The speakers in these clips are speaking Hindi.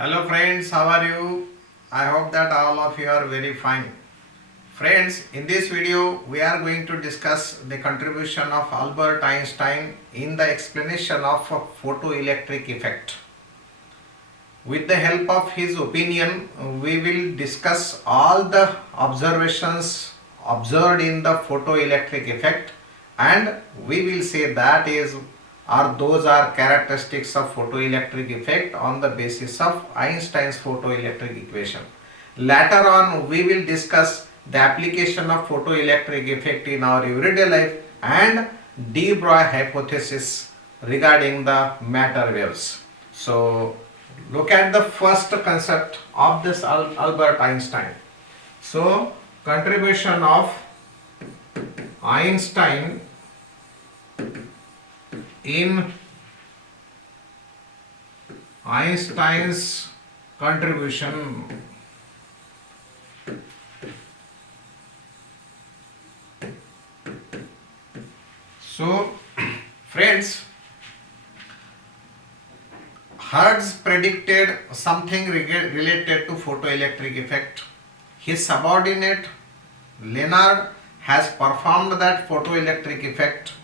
Hello friends, how are you? I hope that all of you are very fine. Friends, in this video we are going to discuss the contribution of Albert Einstein in the explanation of a photoelectric effect. With the help of his opinion, we will discuss all the observations observed in the photoelectric effect, and we will say that is or those are characteristics of photoelectric effect on the basis of Einstein's photoelectric equation. Later on we will discuss the application of photoelectric effect in our everyday life and de Broglie hypothesis regarding the matter waves. So look at the first concept of this Albert Einstein. So contribution of Einstein in Einstein's contribution so friends, Hertz predicted something related to photoelectric effect. His subordinate Leonard has performed that photoelectric effect,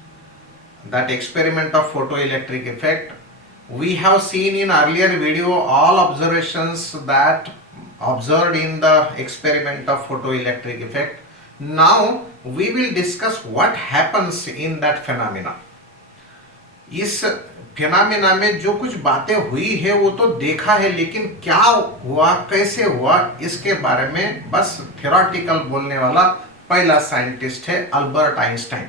that experiment of photoelectric effect. We have seen in earlier video all observations that observed in the experiment of photoelectric effect. Now we will discuss what happens in that phenomena. इस फिनोमेना में जो कुछ बातें हुई है वो तो देखा है, लेकिन क्या हुआ, कैसे हुआ, इसके बारे में बस थ्योरेटिकल बोलने वाला पहला साइंटिस्ट है Albert Einstein.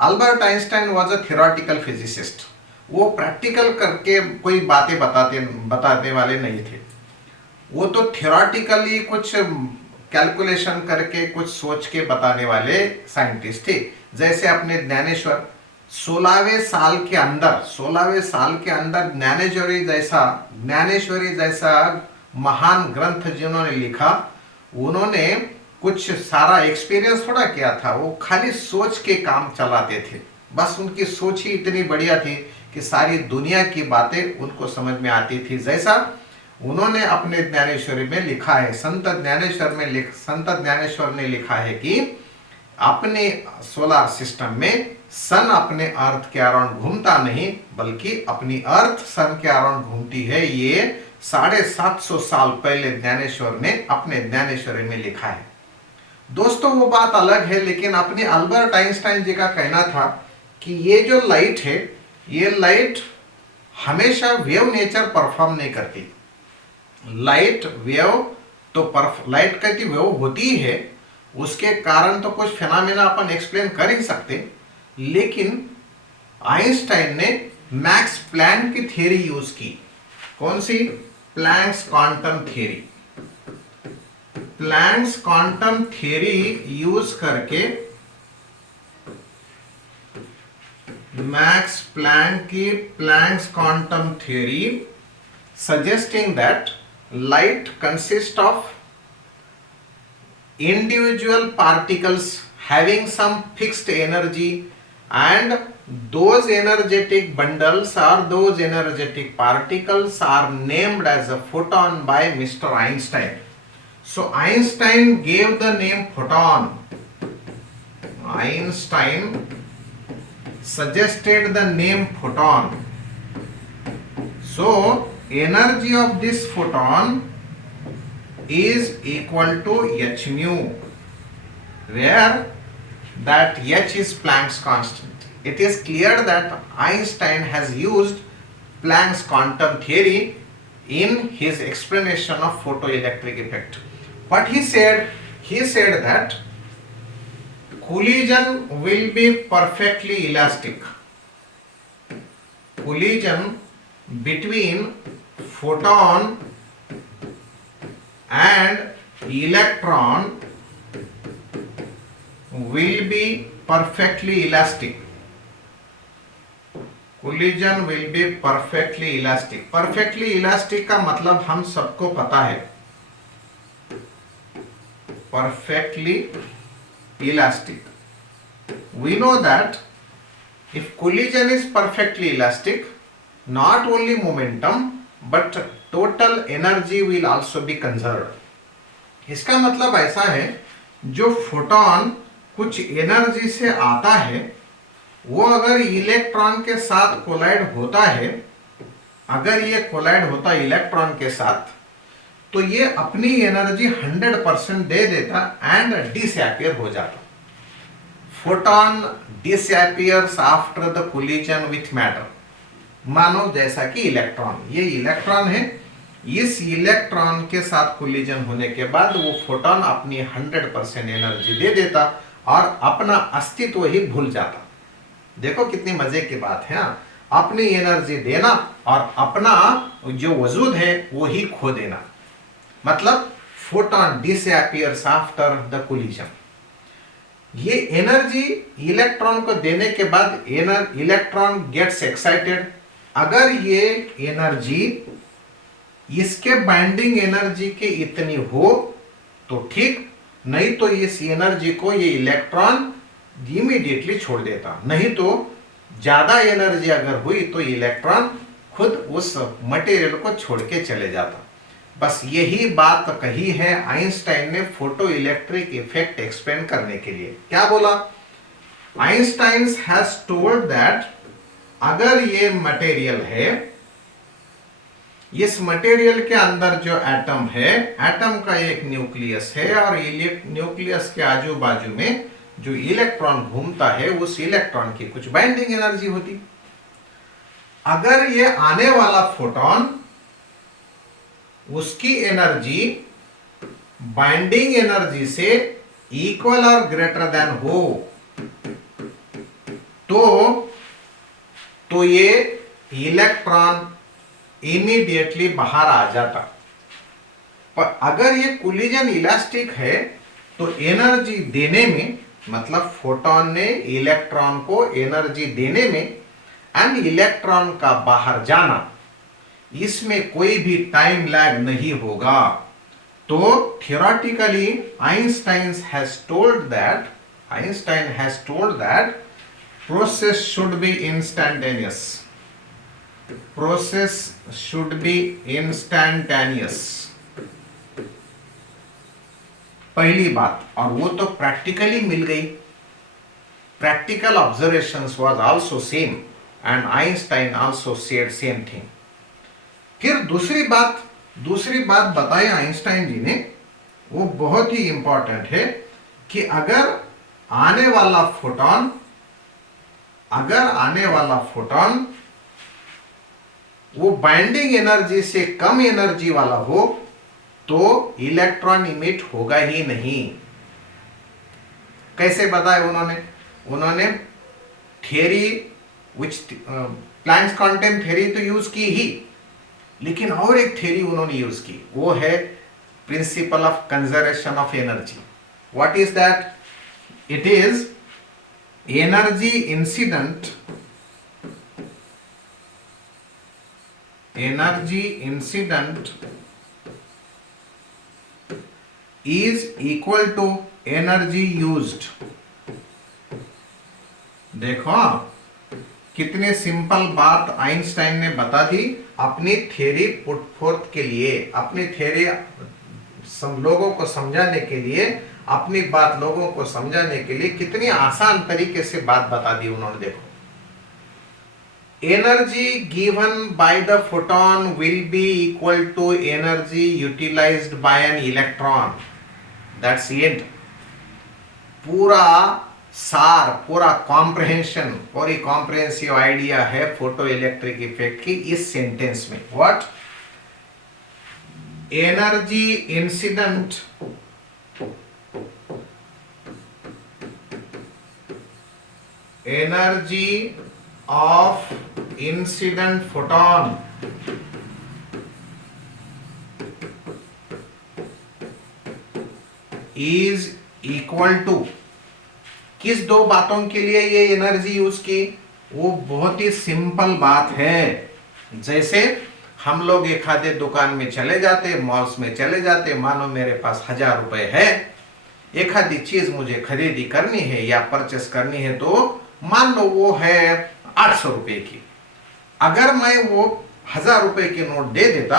Albert Einstein was a theoretical physicist. वो प्रैक्टिकल करके कोई बातें बताने वाले नहीं थे. वो तो थ्योरेटिकली कुछ कैलकुलेशन करके कुछ सोच के बताने वाले साइंटिस्ट थे. जैसे अपने ज्ञानेश्वर 16वें साल के अंदर ज्ञानेश्वरी जैसा महान ग्रंथ जिन्होंने लिखा, उन्होंने कुछ सारा एक्सपीरियंस थोड़ा किया था, वो खाली सोच के काम चलाते थे. बस उनकी सोच ही इतनी बढ़िया थी कि सारी दुनिया की बातें उनको समझ में आती थी. जैसा उन्होंने अपने ज्ञानेश्वरी में लिखा है, संत ज्ञानेश्वर ने लिखा है कि अपने सोलर सिस्टम में सन अपने अर्थ के अराउंड घूमता नहीं, बल्कि अपनी अर्थ सन के अराउंड घूमती है. ये 750 साल पहले ज्ञानेश्वर ने अपने ज्ञानेश्वरी में लिखा है. दोस्तों वो बात अलग है, लेकिन अपने अल्बर्ट आइंस्टाइन जी का कहना था कि ये जो लाइट है, ये लाइट हमेशा वेव नेचर परफॉर्म नहीं करती. लाइट कहती वेव होती है, उसके कारण तो कुछ फिनोमेना अपन एक्सप्लेन कर ही सकते, लेकिन आइंस्टाइन ने मैक्स प्लैंक की थ्योरी यूज की. कौन सी? Planck's quantum theory. Planck's quantum theory use करके मैक्स प्लैंक की Planck's quantum theory suggesting that light consists of individual particles having some fixed energy, and those energetic bundles or those energetic particles are named as a photon by Mr. Einstein. So Einstein gave the name photon. Einstein suggested the name photon. So energy of this photon is equal to h nu, where that h is Planck's constant. It is clear that Einstein has used Planck's quantum theory in his explanation of photoelectric effect. But he said that collision will be perfectly elastic. Collision between photon and electron will be perfectly elastic. Collision will be perfectly elastic. Perfectly elastic का मतलब हम सबको पता है. Perfectly elastic. We know that if collision is perfectly elastic, not only momentum but total energy will also B conserve. इसका मतलब ऐसा है, जो फोटोन कुछ एनर्जी से आता है, वो अगर इलेक्ट्रॉन के साथ कोलाइड होता है, अगर ये कोलाइड होता है इलेक्ट्रॉन के साथ, तो ये अपनी एनर्जी 100% दे देता एंड डिसअपियर हो जाता। Photon disappears after the collision with matter. मानो जैसा कि इलेक्ट्रॉन, ये इलेक्ट्रॉन है, इस इलेक्ट्रॉन के साथ कोलिजन होने के बाद वो फोटोन अपनी 100% एनर्जी दे देता और अपना अस्तित्व ही भूल जाता। देखो कितनी मजे की बात है, अपनी एनर्जी देना और अपना जो वजूद है वो ही खो देना। मतलब photon disappears after the collision. ये एनर्जी इलेक्ट्रॉन को देने के बाद इलेक्ट्रॉन गेट्स एक्साइटेड। अगर ये एनर्जी इसके बाइंडिंग एनर्जी के इतनी हो तो ठीक, नहीं तो इस एनर्जी को ये इलेक्ट्रॉन इमीडिएटली छोड़ देता। नहीं तो ज्यादा एनर्जी अगर हुई तो इलेक्ट्रॉन खुद उस मटेरियल को छोड़ के चले जाता। बस यही बात कही है आइंस्टाइन ने फोटो इलेक्ट्रिक इफेक्ट एक्सप्लेन करने के लिए। क्या बोला? आइंस्टाइन हैज टोल्ड दैट अगर ये मटेरियल है, इस मटेरियल के अंदर जो एटम है, एटम का एक न्यूक्लियस है और न्यूक्लियस के आजू बाजू में जो इलेक्ट्रॉन घूमता है, उस इलेक्ट्रॉन की कुछ बाइंडिंग एनर्जी होती। अगर ये आने वाला फोटोन, उसकी एनर्जी बाइंडिंग एनर्जी से इक्वल और ग्रेटर देन हो तो ये इलेक्ट्रॉन इमीडिएटली बाहर आ जाता। पर अगर ये कोलिजन इलास्टिक है तो एनर्जी देने में, मतलब फोटोन ने इलेक्ट्रॉन को एनर्जी देने में एंड इलेक्ट्रॉन का बाहर जाना, इसमें कोई भी टाइम लैग नहीं होगा। तो theoretically Einstein has told that process should be instantaneous. Process should be instantaneous, पहली बात। और वो तो प्रैक्टिकली मिल गई। Practical observations was also same and Einstein also said same thing. फिर दूसरी बात बताई आइंस्टाइन जी ने, वो बहुत ही इंपॉर्टेंट है कि अगर आने वाला फोटोन वो बाइंडिंग एनर्जी से कम एनर्जी वाला हो तो इलेक्ट्रॉन इमिट होगा ही नहीं। कैसे बताया उन्होंने थियरी विच प्लैंक्स क्वांटम थियरी तो यूज की ही, लेकिन और एक थियरी उन्होंने यूज की, वो है principle of conservation of energy. What is that? It is energy incident is equal to energy used. देखो कितने सिंपल बात आइंस्टाइन ने बता दी अपनी थ्योरी पुट फोर्थ के लिए, अपनी थ्योरी लोगों को समझाने के लिए, अपनी बात लोगों को समझाने के लिए कितनी आसान तरीके से बात बता दी उन्होंने। देखो, energy given by the photon will be equal to energy utilized by an electron. That's it. पूरा सार, पूरा कॉम्प्रहेंशन, पूरी कॉम्प्रहेंसिव आइडिया है फोटो इलेक्ट्रिक इफेक्ट की इस सेंटेंस में। What? Energy incident energy of incident photon is equal to, किस दो बातों के लिए ये एनर्जी यूज की? वो बहुत ही सिंपल बात है। जैसे हम लोग एक आधे दुकान में चले जाते, मॉल्स में चले जाते, मानो मेरे पास 1000 रुपए है, एक आधी चीज मुझे खरीदी करनी है या परचेस करनी है, तो मान लो वो है 800 रुपए की। अगर मैं वो 1000 रुपए की नोट दे देता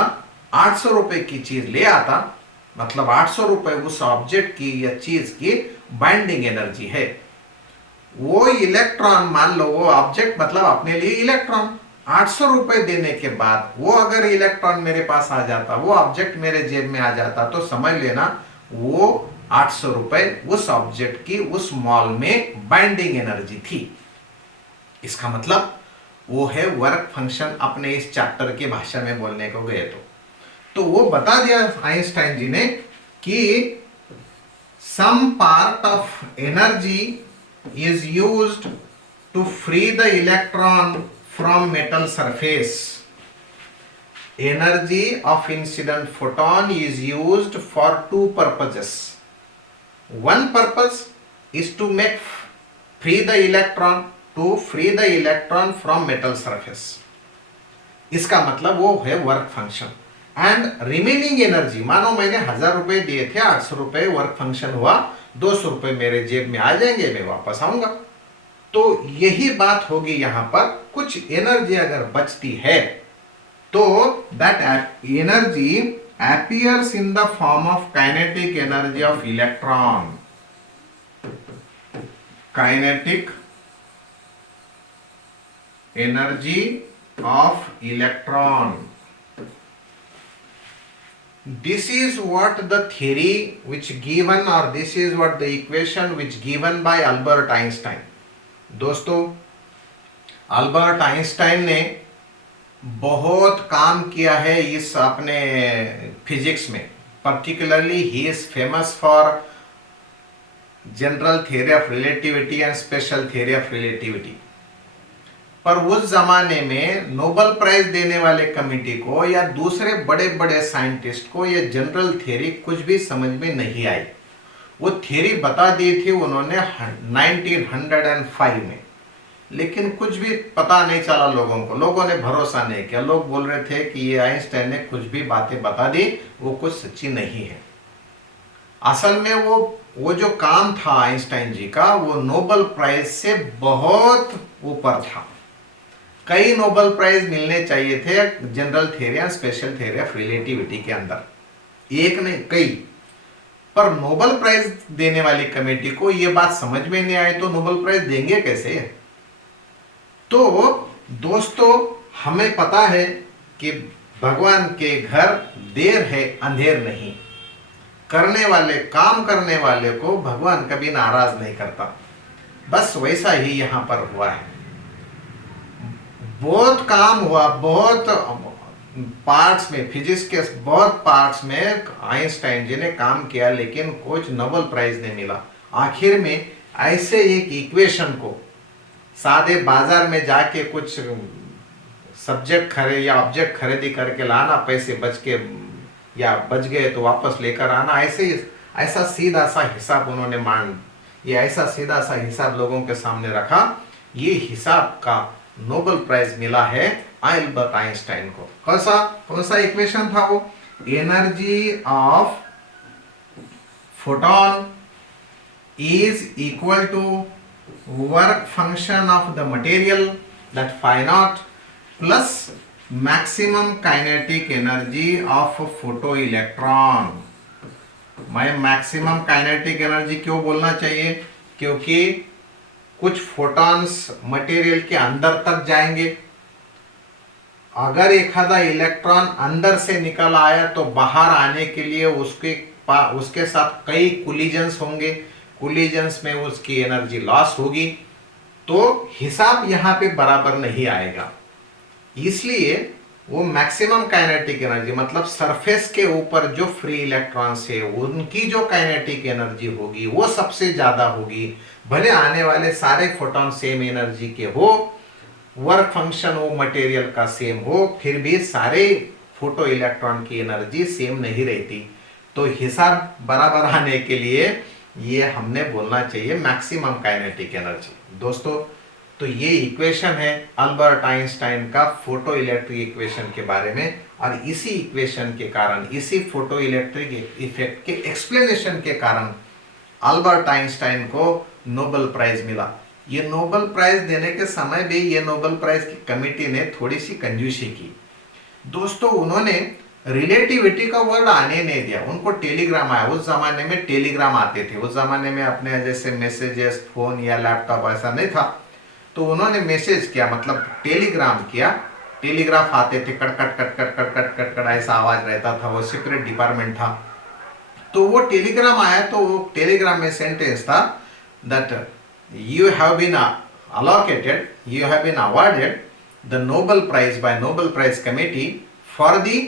800 रुपए की चीज ले आता, मतलब 800 रुपए उस ऑब्जेक्ट की या चीज की बाइंडिंग एनर्जी है। वो इलेक्ट्रॉन, मान लो वो ऑब्जेक्ट मतलब अपने लिए इलेक्ट्रॉन, 800 रुपए देने के बाद वो अगर इलेक्ट्रॉन मेरे पास आ जाता, वो ऑब्जेक्ट मेरे जेब में आ जाता, तो समझ लेना वो 800 रुपए उस ऑब्जेक्ट की उस मॉल में बाइंडिंग एनर्जी थी। इसका मतलब वो है वर्क फंक्शन, अपने इस चैप्टर की भाषा में बोलने को गए तो वो बता दिया आइंस्टाइन जी ने कि some part of energy is used to free the electron from metal surface. Energy of incident photon is used for two purposes. One purpose is to make free the electron from metal surface. इसका मतलब वो है work function. And remaining energy, मानो मैंने 1000 रुपए दिए थे, 800 रुपए वर्क फंक्शन हुआ, 200 रुपए मेरे जेब में आ जाएंगे, मैं वापस आऊंगा। तो यही बात होगी यहां पर, कुछ एनर्जी अगर बचती है तो that energy appears in the form of kinetic energy of electron. Kinetic energy of electron. This is what the theory which given, or this is what the equation which given by Albert Einstein. दोस्तों, अल्बर्ट आइंस्टाइन ने बहुत काम किया है इस अपने फिजिक्स में। Particularly he is famous for general theory of relativity and special theory of relativity. पर उस जमाने में नोबेल प्राइज देने वाले कमिटी को या दूसरे बड़े बड़े साइंटिस्ट को ये जनरल थ्योरी कुछ भी समझ में नहीं आई। वो थ्योरी बता दी थी उन्होंने 1905 में, लेकिन कुछ भी पता नहीं चला लोगों को, लोगों ने भरोसा नहीं किया। लोग बोल रहे थे कि ये आइंस्टाइन ने कुछ भी बातें बता दी, वो कुछ सच्ची नहीं है। असल में वो जो काम था आइंस्टाइन जी का, वो नोबेल प्राइज से बहुत ऊपर था। कई नोबेल प्राइज मिलने चाहिए थे general theory and special theory of relativity के अंदर, एक नहीं कई। पर नोबेल प्राइज देने वाली कमेटी को यह बात समझ में नहीं आई, तो नोबेल प्राइज देंगे कैसे? तो दोस्तों, हमें पता है कि भगवान के घर देर है अंधेर नहीं। काम करने वाले को भगवान कभी नाराज नहीं करता। बस वैसा ही यहां पर हुआ है। बहुत काम हुआ, बहुत पार्ट्स में, फिजिक्स के बहुत पार्ट्स में आइंस्टाइन जी ने काम किया, लेकिन कुछ नोबेल प्राइज नहीं मिला। आखिर में ऐसे एक इक्वेशन को सादे बाजार में जाके कुछ सब्जेक्ट या ऑब्जेक्ट खरीदी करके लाना, पैसे बच गए तो वापस लेकर आना, ऐसा सीधा सा हिसाब उन्होंने ऐसा सीधा सा हिसाब लोगों के सामने रखा। ये हिसाब का नोबेल प्राइज मिला है अल्बर्ट आइंस्टाइन को। कौन सा इक्वेशन था वो? Energy of photon is equal to work function of the material that phi naught plus maximum kinetic energy of photo electron. मैं मैक्सिमम काइनेटिक एनर्जी क्यों बोलना चाहिए? क्योंकि कुछ फोटॉन्स मटेरियल के अंदर तक जाएंगे। अगर एक आधा इलेक्ट्रॉन अंदर से निकल आया तो बाहर आने के लिए उसके साथ कई कोलिजन्स होंगे। कोलिजन्स में उसकी एनर्जी लॉस होगी, तो हिसाब यहाँ पे बराबर नहीं आएगा। इसलिए वो मैक्सिमम काइनेटिक एनर्जी, मतलब सरफेस के ऊपर जो फ्री इलेक्ट्रॉन्स है उनकी जो काइनेटिक एनर्जी होगी वो सबसे ज्यादा होगी। भले आने वाले सारे फोटॉन सेम एनर्जी के हो, वर्क फंक्शन वो मटेरियल का सेम हो, फिर भी सारे फोटो इलेक्ट्रॉन की एनर्जी सेम नहीं रहती। तो हिसाब बराबर आने के लिए ये हमने बोलना चाहिए मैक्सिमम काइनेटिक एनर्जी। दोस्तों, तो ये इक्वेशन है अल्बर्ट आइंस्टाइन का फोटो इलेक्ट्रिक इक्वेशन के बारे में, और इसी इक्वेशन के कारण, इसी फोटो इलेक्ट्रिक इफेक्ट के एक्सप्लेनेशन के कारण अल्बर्ट आइंस्टाइन को नोबेल प्राइज मिला। ये नोबेल प्राइज देने के समय भी ये नोबेल प्राइज की कमेटी ने थोड़ी सी कंजूसी की। दोस्तों, उन्होंने रिलेटिविटी का वर्ड आने नहीं दिया, उनको टेलीग्राम आया। उस जमाने में टेलीग्राम आते थे, उस जमाने में अपने जैसे मैसेजेस फोन या लैपटॉप ऐसा नहीं था, तो उन्होंने मैसेज किया, मतलब टेलीग्राम किया। टेलीग्राफ आते थे, cut cut cut cut cut cut cut cut ऐसा आवाज रहता था, वो सीक्रेट डिपार्टमेंट था। तो वो टेलीग्राम आया, तो वो टेलीग्राम में सेंटेंस था that you have been allocated, you have been awarded the Nobel Prize by Nobel Prize Committee for the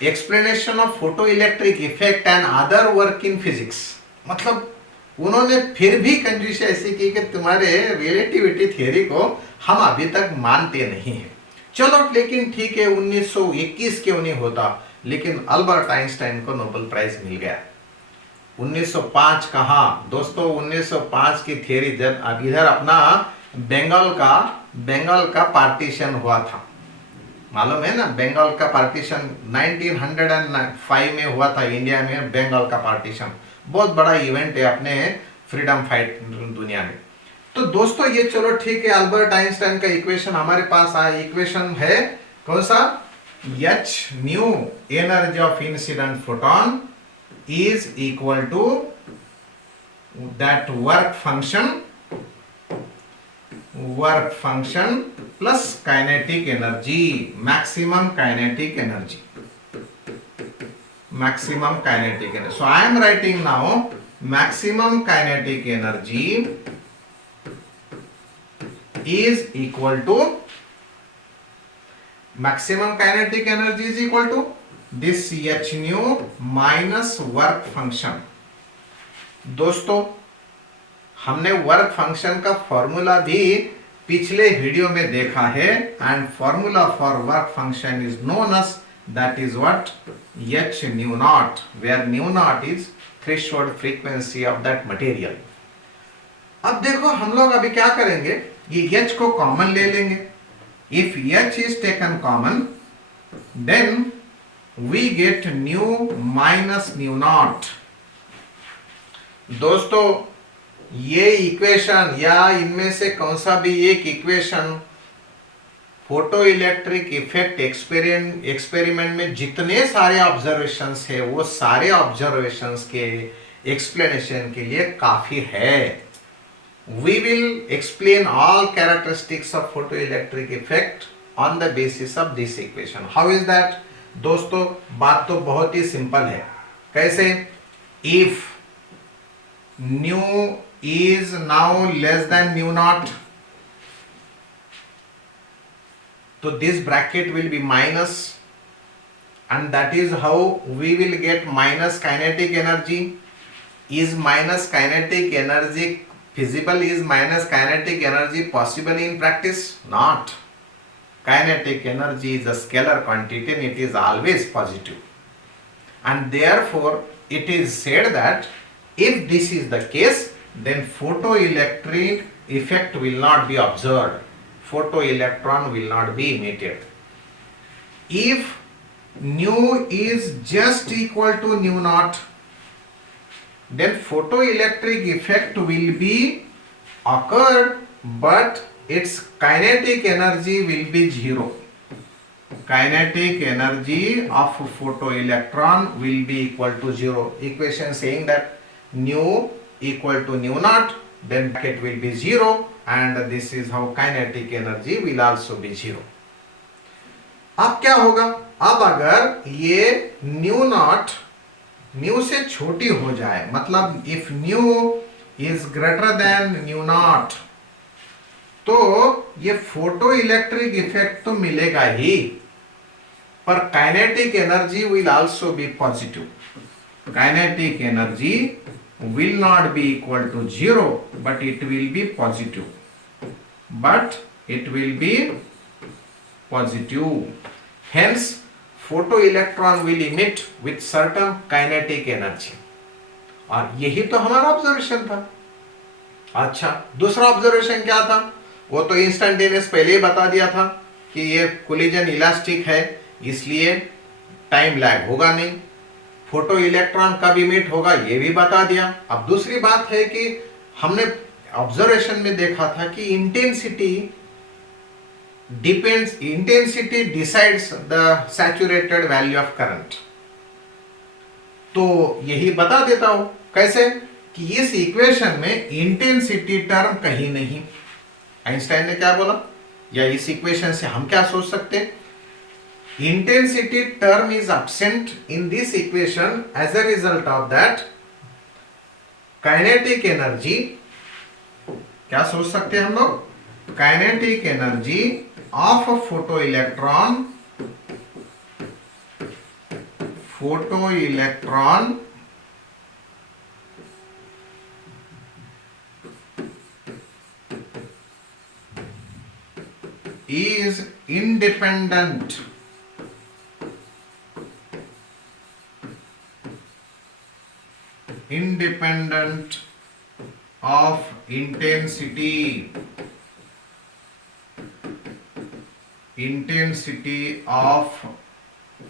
explanation of photoelectric effect and other work in physics। मतलब उन्होंने फिर भी कंजूसी ऐसी की कि तुम्हारे रिलेटिविटी थियरी को हम अभी तक मानते नहीं हैं। चलो लेकिन ठीक है, 1921 क्यों नहीं होता, लेकिन अल्बर्ट आइंस्टाइन को नोबेल प्राइज मिल गया। 1905 कहाँ दोस्तों, 1905 की थियरी जब अब इधर अपना बंगाल का पार्टीशन हुआ था, मालूम है ना, बंगाल का पार्टीशन 1905 में हुआ था इंडिया में। बंगाल का पार्टीशन बहुत बड़ा इवेंट है अपने फ्रीडम फाइट दुनिया में। तो दोस्तों ये चलो ठीक है, अल्बर्ट आइंस्टाइन का इक्वेशन हमारे पास आया। इक्वेशन है कौन सा, H new energy of incident photon is equal to that work function plus kinetic energy, maximum kinetic energy. So I am writing now maximum kinetic energy is equal to this h nu minus work function. दोस्तों हमने वर्क फंक्शन का फॉर्मूला भी पिछले वीडियो में देखा है, and formula for work function is known as that is what, h nu naught, where nu naught is threshold frequency of that material. अब देखो हम लोग अभी क्या करेंगे, ये h को कॉमन ले लेंगे। If h is taken common then we get nu minus nu naught। दोस्तों ये इक्वेशन या इनमें से कौन सा भी एक equation photo electric effect experiment में जितने सारे ऑब्जर्वेशंस है वो सारे ऑब्जर्वेशंस के एक्सप्लेनेशन के लिए काफी है। We will explain all characteristics of photoelectric effect on the basis of this equation। How is that? दोस्तों बात तो बहुत ही सिंपल है। कैसे, if nu is now less than nu naught, तो this bracket will be minus, and that is how we will get minus kinetic energy. Is minus kinetic energy feasible? Is minus kinetic energy possible in practice? Not. Kinetic energy is a scalar quantity and it is always positive, and therefore it is said that if this is the case, then photoelectric effect will not be observed, photoelectron will not be emitted. If nu is just equal to nu naught, then photoelectric effect will be occurred, but its kinetic energy will be zero. Kinetic energy of photoelectron will be equal to zero. Equation saying that nu equal to nu naught, then bracket will be zero, and this is how kinetic energy will also be zero. अब क्या होगा, अब अगर ये nu naught न्यू से छोटी हो जाए, मतलब if nu is greater than nu naught, तो ये फोटो इलेक्ट्रिक इफेक्ट तो मिलेगा ही, पर kinetic energy will also be positive. Kinetic energy will not be equal to zero, but it will be positive, hence photo electron will emit with certain kinetic energy. और यही तो हमारा ऑब्जर्वेशन था। अच्छा, दूसरा ऑब्जर्वेशन क्या था, वो तो इंस्टेंटेनियस पहले ही बता दिया था कि ये कोलिजन इलास्टिक है, इसलिए टाइम लैग होगा नहीं। फोटो इलेक्ट्रॉन कब इमिट होगा ये भी बता दिया। अब दूसरी बात है कि हमने ऑब्जर्वेशन में देखा था कि intensity depends, intensity decides the saturated value of current. तो यही बता देता हूं कैसे कि इस इक्वेशन में इंटेंसिटी टर्म कहीं नहीं। आइंस्टाइन ने क्या बोला, या इस इक्वेशन से हम क्या सोच सकते हैं, intensity term is absent in this equation as a result of that kinetic energy, क्या सोच सकते हैं हम लोग, kinetic energy of photo electron is independent of intensity of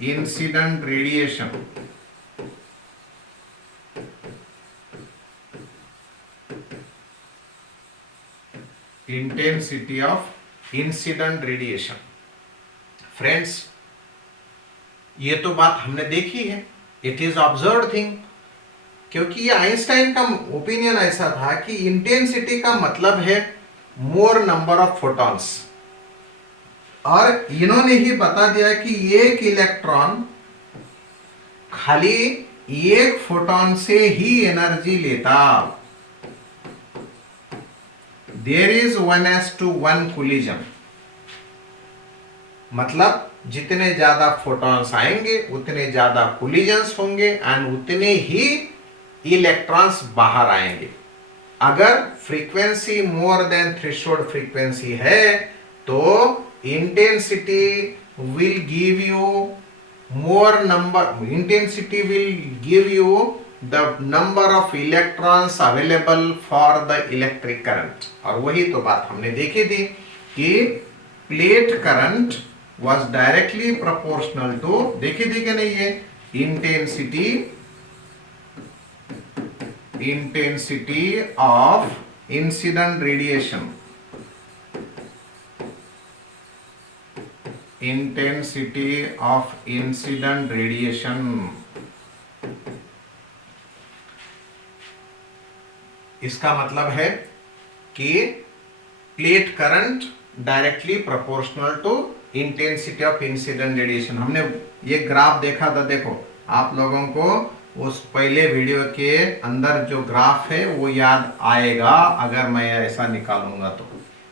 incident radiation. Intensity of incident radiation. Friends, ये तो बात हमने देखी है, इट इज ऑब्जर्व्ड थिंग, क्योंकि ये आइंस्टाइन का ओपिनियन ऐसा था कि इंटेंसिटी का मतलब है मोर नंबर ऑफ फोटॉन्स, और इन्होंने ही बता दिया कि एक इलेक्ट्रॉन खाली एक फोटॉन से ही एनर्जी लेता। देयर इज 1:1 कोलिजन, मतलब जितने ज्यादा फोटॉन्स आएंगे उतने ज्यादा कोलिजन्स होंगे एंड उतने ही इलेक्ट्रॉन्स बाहर आएंगे। अगर frequency more than threshold frequency है तो intensity will give you more number, intensity will give you the number of electrons available for the electric current. और वही तो बात हमने देखी थी कि plate current was directly proportional to, देखी थी कि नहीं, ये intensity of incident radiation, इसका मतलब है कि plate current directly proportional to intensity of incident radiation. हमने ये ग्राफ देखा था, देखो आप लोगों को उस पहले वीडियो के अंदर जो ग्राफ है वो याद आएगा अगर मैं ऐसा निकालूंगा तो।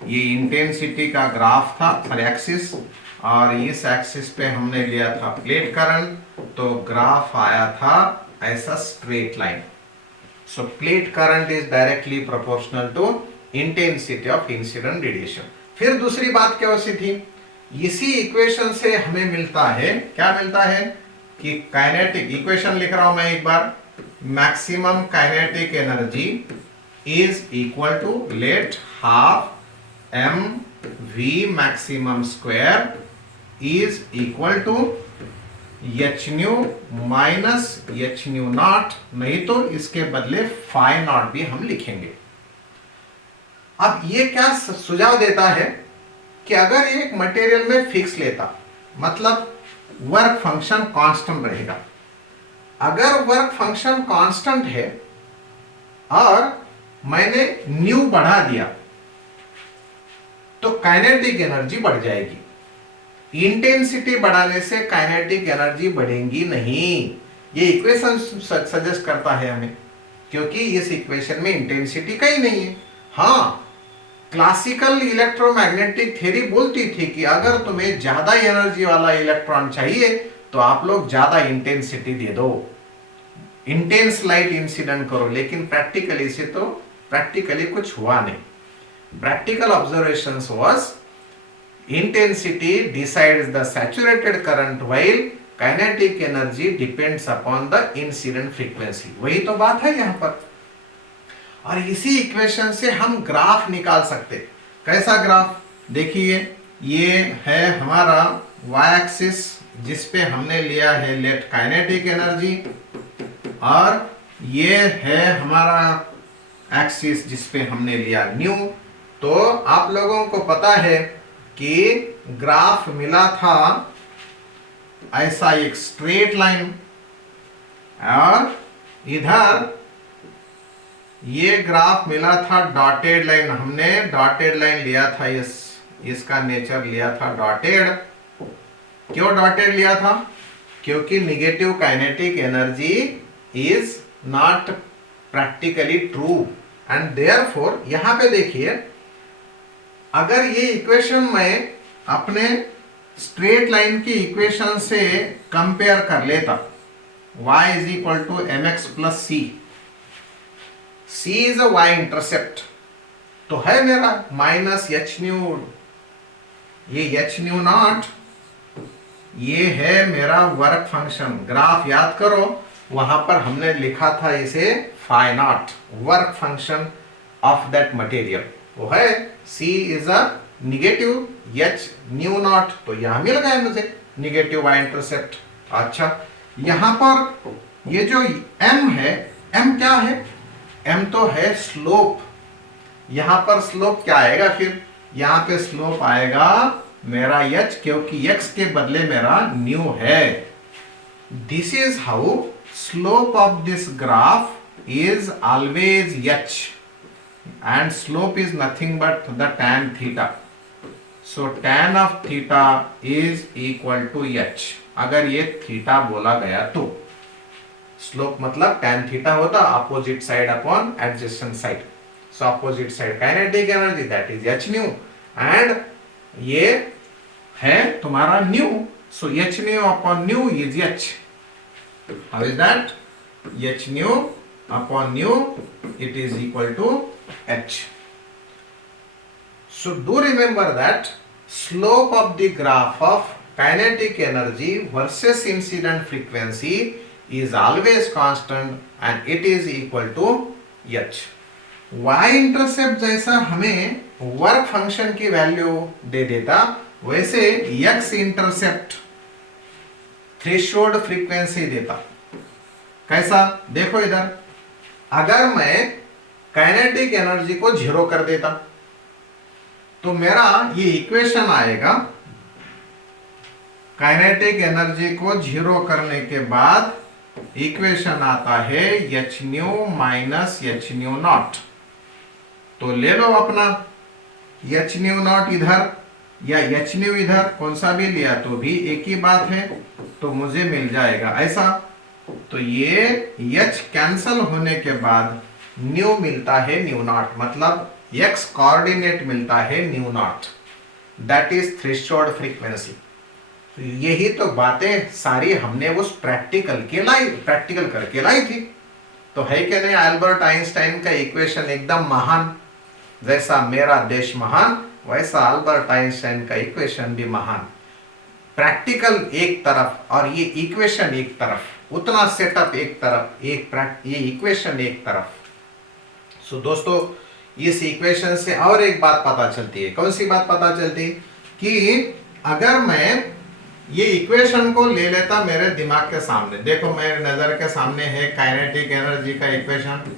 ये इंटेंसिटी का ग्राफ था, सॉरी एक्सिस, और इस एक्सिस पे हमने लिया था प्लेट करंट, तो ग्राफ आया था ऐसा straight line. So plate current is directly proportional to intensity of incident radiation. फिर दूसरी बात क्या होती थी, इसी इक्वेशन से हमें मिलता है, क्या मिलता है कि काइनेटिक, इक्वेशन लिख रहा हूं मैं एक बार, maximum kinetic energy is equal to let half M we maximum square is equal to H nu minus H nu naught, नहीं तो इसके बदले फाई नॉट भी हम लिखेंगे। अब ये क्या सुझाव देता है कि अगर एक मटेरियल में फिक्स लेता, मतलब वर्क फंक्शन कांस्टेंट रहेगा। अगर वर्क फंक्शन कांस्टेंट है और मैंने न्यू बढ़ा दिया तो काइनेटिक एनर्जी बढ़ जाएगी। इंटेंसिटी बढ़ाने से काइनेटिक एनर्जी बढ़ेगी नहीं, ये इक्वेशन सजेस्ट करता है हमें, क्योंकि इस इक्वेशन में इंटेंसिटी कहीं नहीं है। हाँ, क्लासिकल इलेक्ट्रोमैग्नेटिक थ्योरी बोलती थी कि अगर तुम्हें ज्यादा एनर्जी वाला इलेक्ट्रॉन चाहिए तो आप लोग ज्यादा इंटेंसिटी दे दो, इंटेंस लाइट इंसिडेंट करो, लेकिन प्रैक्टिकली से तो प्रैक्टिकली कुछ हुआ नहीं। Practical observations was intensity decides the saturated current while kinetic energy depends upon the incident frequency. वही तो बात है यहाँ पर। और इसी इक्वेशन से हम ग्राफ निकाल सकते। कैसा ग्राफ, देखिए ये है हमारा y एक्सिस जिस पे हमने लिया है लेट काइनेटिक एनर्जी, और ये है हमारा एक्सिस जिस पे हमने लिया न्यू। तो आप लोगों को पता है कि ग्राफ मिला था ऐसा एक स्ट्रेट लाइन, और इधर ये ग्राफ मिला था डॉटेड लाइन। हमने डॉटेड लाइन लिया था, इसका नेचर लिया था डॉटेड। क्यों डॉटेड लिया था? क्योंकि negative kinetic energy is not practically true, and therefore यहां पे देखिए, अगर ये इक्वेशन मैं अपने स्ट्रेट लाइन की इक्वेशन से कंपेयर कर लेता, y is equal to m x plus c, c is a y intercept, तो है मेरा माइनस एच न्यू, ये एच न्यू नॉट, ये है मेरा वर्क फंक्शन। ग्राफ याद करो, वहां पर हमने लिखा था इसे phi naught, work function of that material, वो है c is a negative h nu naught, तो यहां मिल गया मुझे निगेटिव y इंटरसेप्ट। अच्छा, यहां पर ये जो m है, m क्या है? m तो है स्लोप। यहां पर स्लोप क्या आएगा फिर? यहां पे स्लोप आएगा मेरा h, क्योंकि x के बदले मेरा न्यू है। This is how slope of this graph is always h, and slope is nothing but the tan theta. So tan of theta is equal to h। अगर ये थीटा बोला गया तो स्लोप मतलब tan थीटा होता, opposite side upon adjacent side. So opposite side kinetic energy, that is h new, and ये है तुम्हारा new, so h new upon new is h। How is that? h new upon nu, it is equal to h. So do remember that slope of the graph of kinetic energy versus incident frequency is always constant and it is equal to h. y intercept जैसा हमें वर्क फंक्शन की वैल्यू दे देता, वैसे x इंटरसेप्ट थ्रेशोल्ड फ्रीक्वेंसी देता। कैसा? देखो इधर, अगर मैं काइनेटिक एनर्जी को जीरो कर देता तो मेरा ये इक्वेशन आएगा, काइनेटिक एनर्जी को जीरो करने के बाद इक्वेशन आता है H nu minus H nu naught. तो ले लो अपना एच न्यू नॉट इधर या एच न्यू इधर, कौन सा भी लिया तो भी एक ही बात है, तो मुझे मिल जाएगा ऐसा। तो ये h कैंसल होने के बाद न्यू मिलता है न्यू नॉट, मतलब x कोऑर्डिनेट मिलता है new not, that is threshold frequency. तो यही तो बातें सारी हमने उस प्रैक्टिकल करके लाई थी। तो है कि नहीं, अल्बर्ट आइंस्टाइन का इक्वेशन एकदम महान, जैसा मेरा देश महान वैसा अल्बर्ट आइंस्टाइन का इक्वेशन भी महान। प्रैक्टिकल एक तरफ और ये इक्वेशन एक तरफ, उतना सेटअप एक तरफ, ये इक्वेशन एक तरफ। सो दोस्तों, इस इक्वेशन से और एक बात पता चलती है। कौन सी बात पता चलती? कि अगर मैं ये इक्वेशन को ले लेता मेरे दिमाग के सामने, देखो मेरे नजर के सामने है काइनेटिक एनर्जी का equation,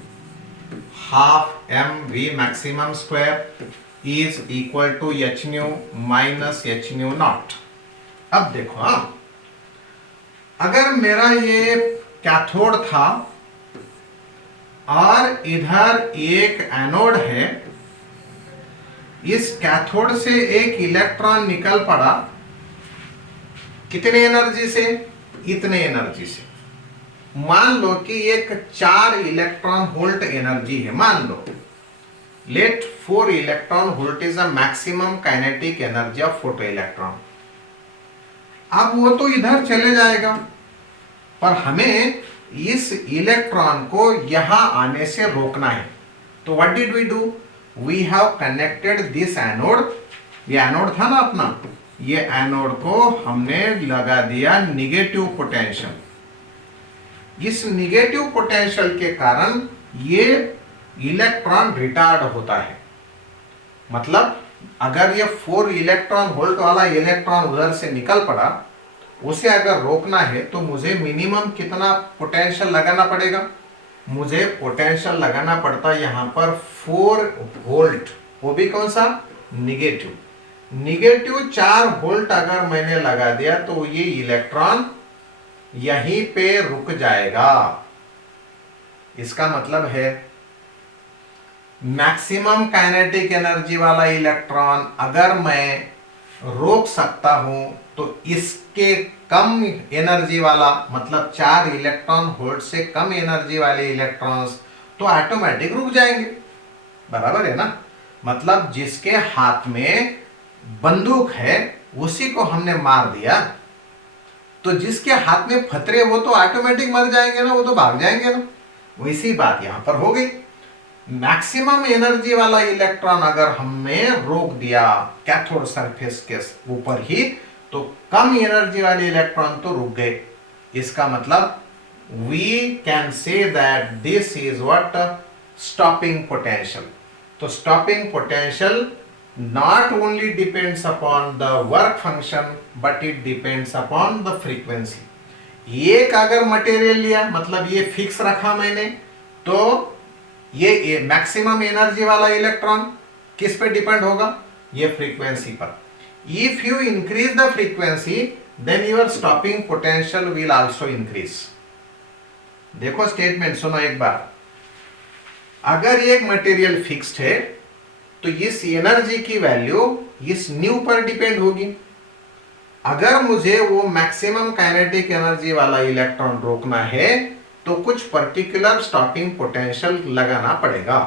half M we maximum square is equal to H nu minus H nu naught. अब देखो, हाँ, अगर मेरा ये कैथोड था और इधर एक एनोड है, इस कैथोड से एक इलेक्ट्रॉन निकल पड़ा, कितने एनर्जी से? इतने एनर्जी से। मान लो कि एक 4 इलेक्ट्रॉन वोल्ट एनर्जी है, मान लो let 4 electron volt is a maximum kinetic energy of photo electron. अब वो तो इधर चले जाएगा, पर हमें इस इलेक्ट्रॉन को यहां आने से रोकना है। तो what did we do? We have connected this anode, ये एनोड था ना अपना, ये एनोड को हमने लगा दिया निगेटिव पोटेंशियल। इस निगेटिव पोटेंशियल के कारण ये इलेक्ट्रॉन रिटार्ड होता है। मतलब अगर ये 4 इलेक्ट्रॉन वोल्ट वाला इलेक्ट्रॉन उधर से निकल पड़ा, उसे अगर रोकना है तो मुझे मिनिमम कितना पोटेंशियल लगाना पड़ेगा? मुझे पोटेंशियल लगाना पड़ता यहां पर 4 वोल्ट, वो भी कौन सा? निगेटिव। निगेटिव 4 वोल्ट अगर मैंने लगा दिया तो ये इलेक्ट्रॉन यहीं पे रुक जाएगा। इसका मतलब है मैक्सिमम काइनेटिक एनर्जी वाला इलेक्ट्रॉन अगर मैं रोक सकता हूं तो इसके कम एनर्जी वाला, मतलब 4 इलेक्ट्रॉन वोल्ट से कम एनर्जी वाले इलेक्ट्रॉन्स तो ऑटोमेटिक रुक जाएंगे। बराबर है ना? मतलब जिसके हाथ में बंदूक है उसी को हमने मार दिया, तो जिसके हाथ में फतरे वो तो ऑटोमेटिक मर जाएंगे ना, वो तो भाग जाएंगे ना। वैसी बात यहां पर हो गई। मैक्सिमम एनर्जी वाला इलेक्ट्रॉन अगर हमने रोक दिया कैथोड सरफेस के ऊपर ही, तो कम एनर्जी वाले इलेक्ट्रॉन तो रुक गए। इसका मतलब we can say that this is what stopping potential. तो stopping potential not only depends upon the work function but it depends upon the frequency। एक अगर मटेरियल लिया, मतलब ये फिक्स रखा मैंने, तो ये मैक्सिमम एनर्जी वाला इलेक्ट्रॉन किस पे डिपेंड होगा? ये फ्रीक्वेंसी पर। If you increase the frequency then your stopping potential will also increase. देखो स्टेटमेंट सुनो एक बार। अगर एक मटेरियल फिक्स्ड है तो इस एनर्जी की वैल्यू इस न्यू पर डिपेंड होगी। अगर मुझे वो मैक्सिमम काइनेटिक एनर्जी वाला इलेक्ट्रॉन रोकना है तो कुछ पर्टिकुलर स्टॉपिंग पोटेंशियल लगाना पड़ेगा।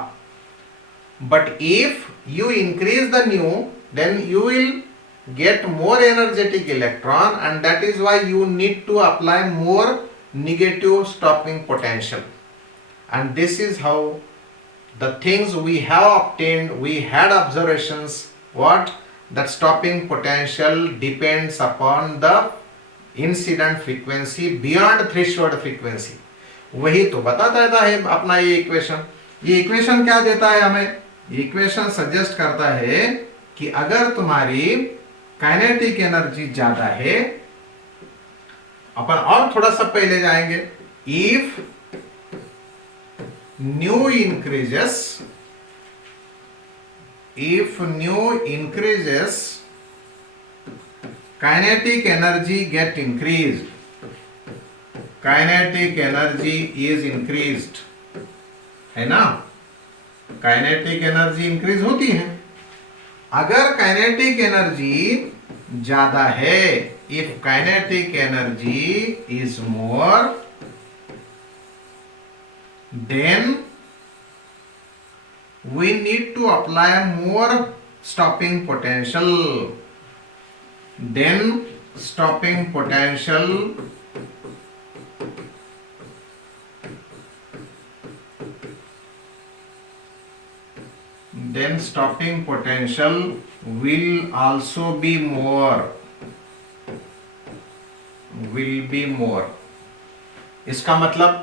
But if you increase the nu then you will get more energetic electron and that is why you need to apply more negative stopping potential, and this is how the things we have obtained. We had observations what that stopping potential depends upon the incident frequency beyond threshold frequency। वही तो बताता है अपना ये इक्वेशन। ये इक्वेशन क्या देता है हमें? इक्वेशन सजेस्ट करता है कि अगर तुम्हारी काइनेटिक एनर्जी ज्यादा है, अपन और थोड़ा सा पहले जाएंगे, if new increases, if nu increases kinetic energy get increased, kinetic energy is increased, है ना? काइनेटिक एनर्जी इंक्रीज होती है। अगर काइनेटिक एनर्जी ज्यादा है, if kinetic energy is more, then we need to apply more stopping potential, then stopping potential will also be more, इसका मतलब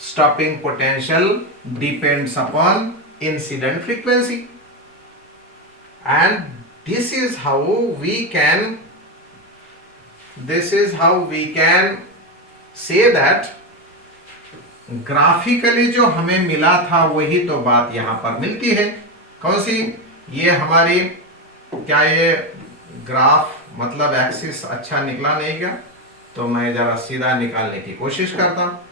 stopping potential depends upon incident frequency, and this is how we can say that graphically जो हमें मिला था वही तो बात यहां पर मिलती है। कौन सी? ये हमारी, क्या ये ग्राफ मतलब एक्सिस अच्छा निकला नहीं क्या? तो मैं जरा सीधा निकालने की कोशिश करता।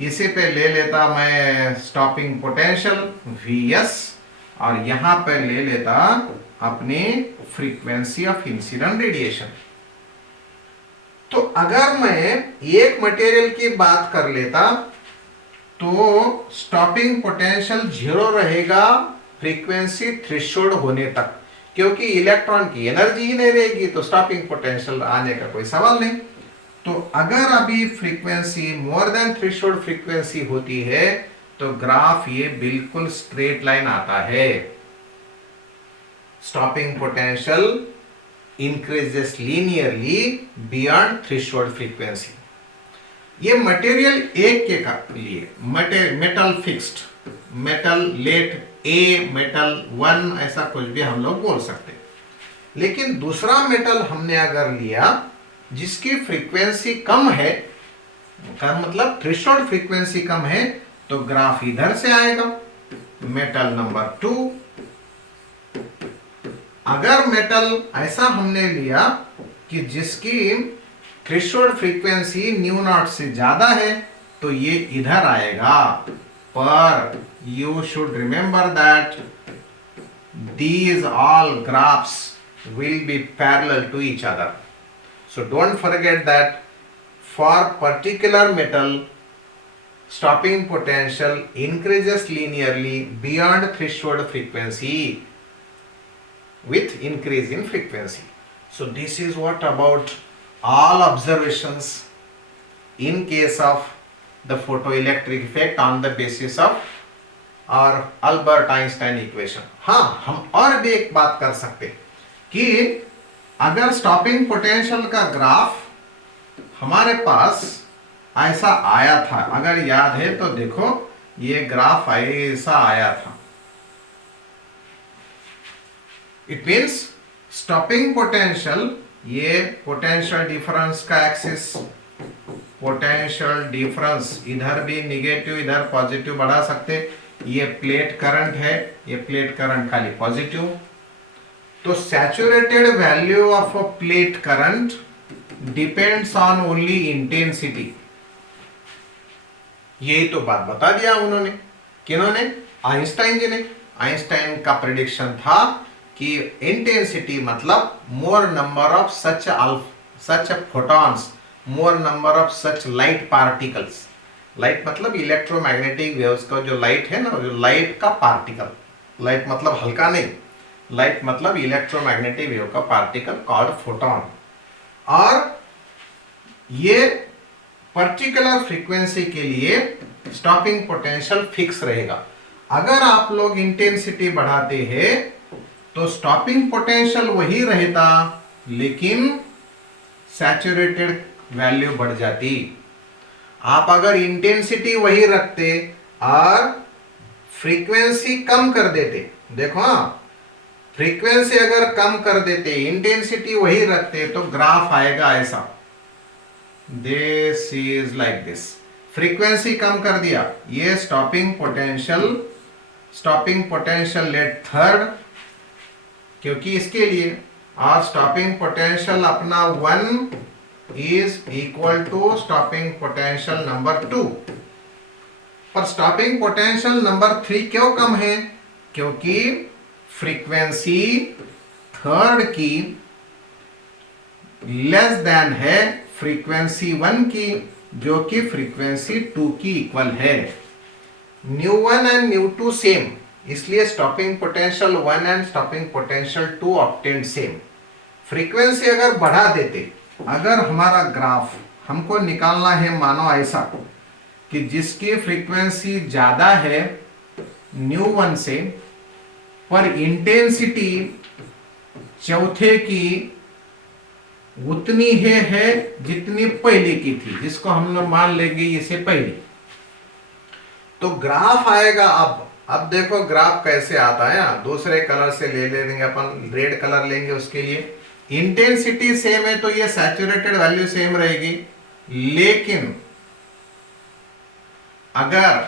इसी पे ले लेता मैं स्टॉपिंग पोटेंशियल Vs और यहां पे ले लेता अपनी फ्रीक्वेंसी ऑफ इंसिडेंट रेडिएशन। तो अगर मैं एक मटेरियल की बात कर लेता तो स्टॉपिंग पोटेंशियल 0 रहेगा फ्रीक्वेंसी थ्रेशोल्ड होने तक, क्योंकि इलेक्ट्रॉन की एनर्जी ही नहीं रहेगी तो स्टॉपिंग पोटेंशियल आने का कोई सवाल नहीं। तो अगर अभी frequency more than threshold frequency होती है तो ग्राफ ये बिल्कुल स्ट्रेट लाइन आता है। Stopping potential increases linearly beyond threshold frequency. ये मटेरियल एक के लिए मेटल फिक्स्ड, मेटल लेट ए, मेटल 1, ऐसा कुछ भी हम लोग बोल सकते। लेकिन दूसरा मेटल हमने अगर लिया जिसकी फ्रीक्वेंसी कम है, का मतलब थ्रेशोल्ड फ्रीक्वेंसी कम है, तो ग्राफ इधर से आएगा। मेटल नंबर 2 अगर मेटल ऐसा हमने लिया कि जिसकी थ्रेशोल्ड फ्रीक्वेंसी न्यू नॉट से ज्यादा है तो ये इधर आएगा, पर you should remember that these all graphs will be parallel to each other. So don't forget that for particular metal, stopping potential increases linearly beyond threshold frequency with increase in frequency. So this is what about all observations in case of the photoelectric effect on the basis of और अल्बर्ट आइंस्टाइन इक्वेशन। हाँ, हम और भी एक बात कर सकते कि अगर स्टॉपिंग पोटेंशियल का ग्राफ हमारे पास ऐसा आया था, अगर याद है तो देखो ये ग्राफ ऐसा आया था, इट मीन्स स्टॉपिंग पोटेंशियल, ये पोटेंशियल डिफरेंस का एक्सिस, पोटेंशियल डिफरेंस इधर भी निगेटिव इधर पॉजिटिव बढ़ा सकते, ये प्लेट करंट है, ये प्लेट करंट खाली पॉजिटिव, तो saturated value of a plate current depends on only intensity. यही तो बात बता दिया उन्होंने, किन्होंने? आइंस्टाइन जी ने। आइंस्टाइन का प्रेडिक्शन था कि इंटेंसिटी मतलब मोर number of such photons, more number of such light particles. Light मतलब इलेक्ट्रोमैग्नेटिक वेव्स का जो लाइट है ना, जो लाइट का पार्टिकल, लाइट मतलब हल्का नहीं, लाइट मतलब इलेक्ट्रोमैग्नेटिक वेव का पार्टिकल कॉल्ड फोटॉन। और ये पर्टिकुलर फ्रीक्वेंसी के लिए स्टॉपिंग पोटेंशियल फिक्स रहेगा। अगर आप लोग इंटेंसिटी बढ़ाते हैं तो स्टॉपिंग पोटेंशियल वही रहता, लेकिन सैचुरेटेड वैल्यू बढ़ जाती। आप अगर इंटेंसिटी वही रखते और फ्रीक्वेंसी कम कर देते, देखो हाँ, फ्रीक्वेंसी अगर कम कर देते, इंटेंसिटी वही रखते, तो ग्राफ आएगा ऐसा, this is like this. Frequency कम कर दिया, ये स्टॉपिंग पोटेंशियल लेट थर्ड, क्योंकि इसके लिए, और स्टॉपिंग पोटेंशियल अपना 1 is equal to stopping potential number 2, पर stopping potential number 3 क्यों कम है? क्योंकि फ्रीक्वेंसी थर्ड की लेस देन है फ्रीक्वेंसी 1 की, जो कि फ्रीक्वेंसी 2 की इक्वल है। न्यू 1 एंड न्यू 2 सेम, इसलिए stopping potential 1 and stopping potential 2 obtained same. Frequency अगर बढ़ा देते, अगर हमारा ग्राफ हमको निकालना है मानो ऐसा कि जिसकी फ्रीक्वेंसी ज्यादा है न्यू 1 से, पर इंटेंसिटी चौथे की उतनी है जितनी पहले की थी, जिसको हम लोग मान लेंगे इससे पहले, तो ग्राफ आएगा। अब देखो ग्राफ कैसे आता है, दूसरे कलर से ले लेंगे अपन, रेड कलर लेंगे उसके लिए। इंटेंसिटी सेम है तो ये सैचुरेटेड वैल्यू सेम रहेगी, लेकिन अगर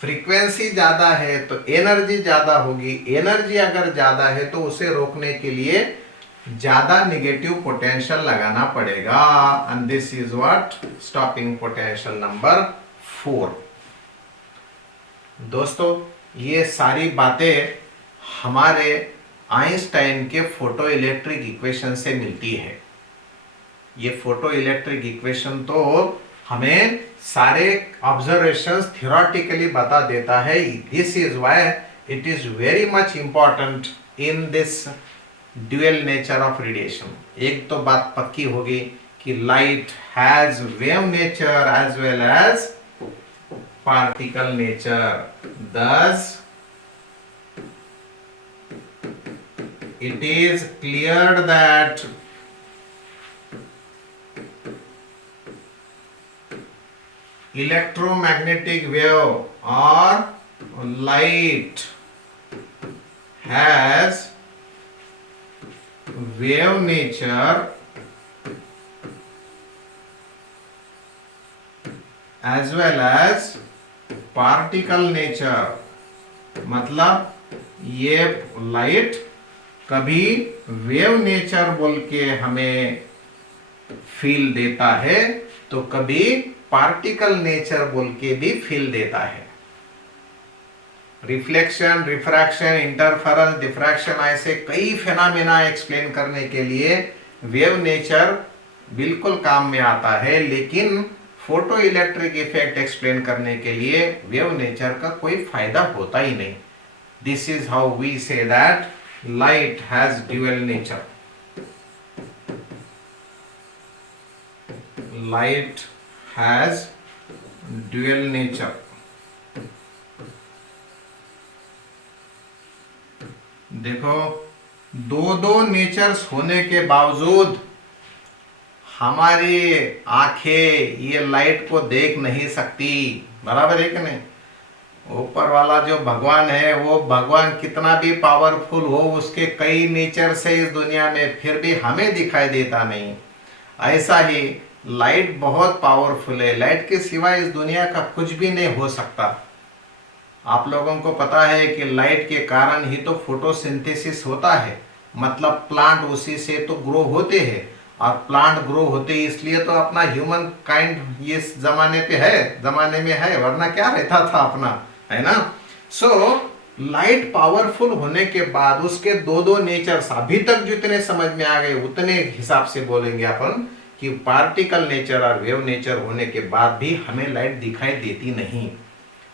फ्रीक्वेंसी ज्यादा है तो एनर्जी ज्यादा होगी, एनर्जी अगर ज्यादा है तो उसे रोकने के लिए ज्यादा नेगेटिव पोटेंशियल लगाना पड़ेगा, and this is what stopping potential number 4। दोस्तों, ये सारी बातें हमारे आइंस्टाइन के फोटो इलेक्ट्रिक इक्वेशन से मिलती है। ये फोटो इलेक्ट्रिक इक्वेशन तो हमें सारे ऑब्जर्वेशंस थ्योरेटिकली बता देता है। This is why it is very much important in this dual nature of radiation. एक तो बात पक्की होगी कि light has wave nature as well as particle nature, thus it is clear that electromagnetic wave or light has wave nature as well as particle nature। मतलब ये लाइट कभी वेव नेचर बोल के हमें फील देता है, तो कभी पार्टिकल नेचर बोल के भी फील देता है। रिफ्लेक्शन, रिफ्रैक्शन, इंटरफेरेंस, डिफ्रैक्शन, ऐसे कई फेनामिना एक्सप्लेन करने के लिए वेव नेचर बिल्कुल काम में आता है, लेकिन फोटो इलेक्ट्रिक इफेक्ट एक्सप्लेन करने के लिए वेव नेचर का कोई फायदा होता ही नहीं। This is how we say that light has dual nature. Light has dual nature. देखो, दो दो नेचर्स होने के बावजूद हमारी आंखें ये लाइट को देख नहीं सकती, बराबर है कि नहीं? ऊपर वाला जो भगवान है, वो भगवान कितना भी पावरफुल हो, उसके कई नेचर से इस दुनिया में, फिर भी हमें दिखाई देता नहीं। ऐसा ही लाइट बहुत पावरफुल है, लाइट के सिवाय इस दुनिया का कुछ भी नहीं हो सकता। आप लोगों को पता है कि लाइट के कारण ही तो फोटोसिंथेसिस होता है, मतलब प्लांट उसी से तो ग्रो होते हैं, और प्लांट ग्रो होते इसलिए तो अपना ह्यूमन काइंड ये जमाने में है, वरना क्या रहता था अपना, है ना? सो लाइट पावरफुल होने के बाद उसके दो दो नेचर्स अभी तक जितने समझ में आ गए उतने हिसाब से बोलेंगे अपन कि पार्टिकल नेचर और वेव नेचर होने के बाद भी हमें लाइट दिखाई देती नहीं।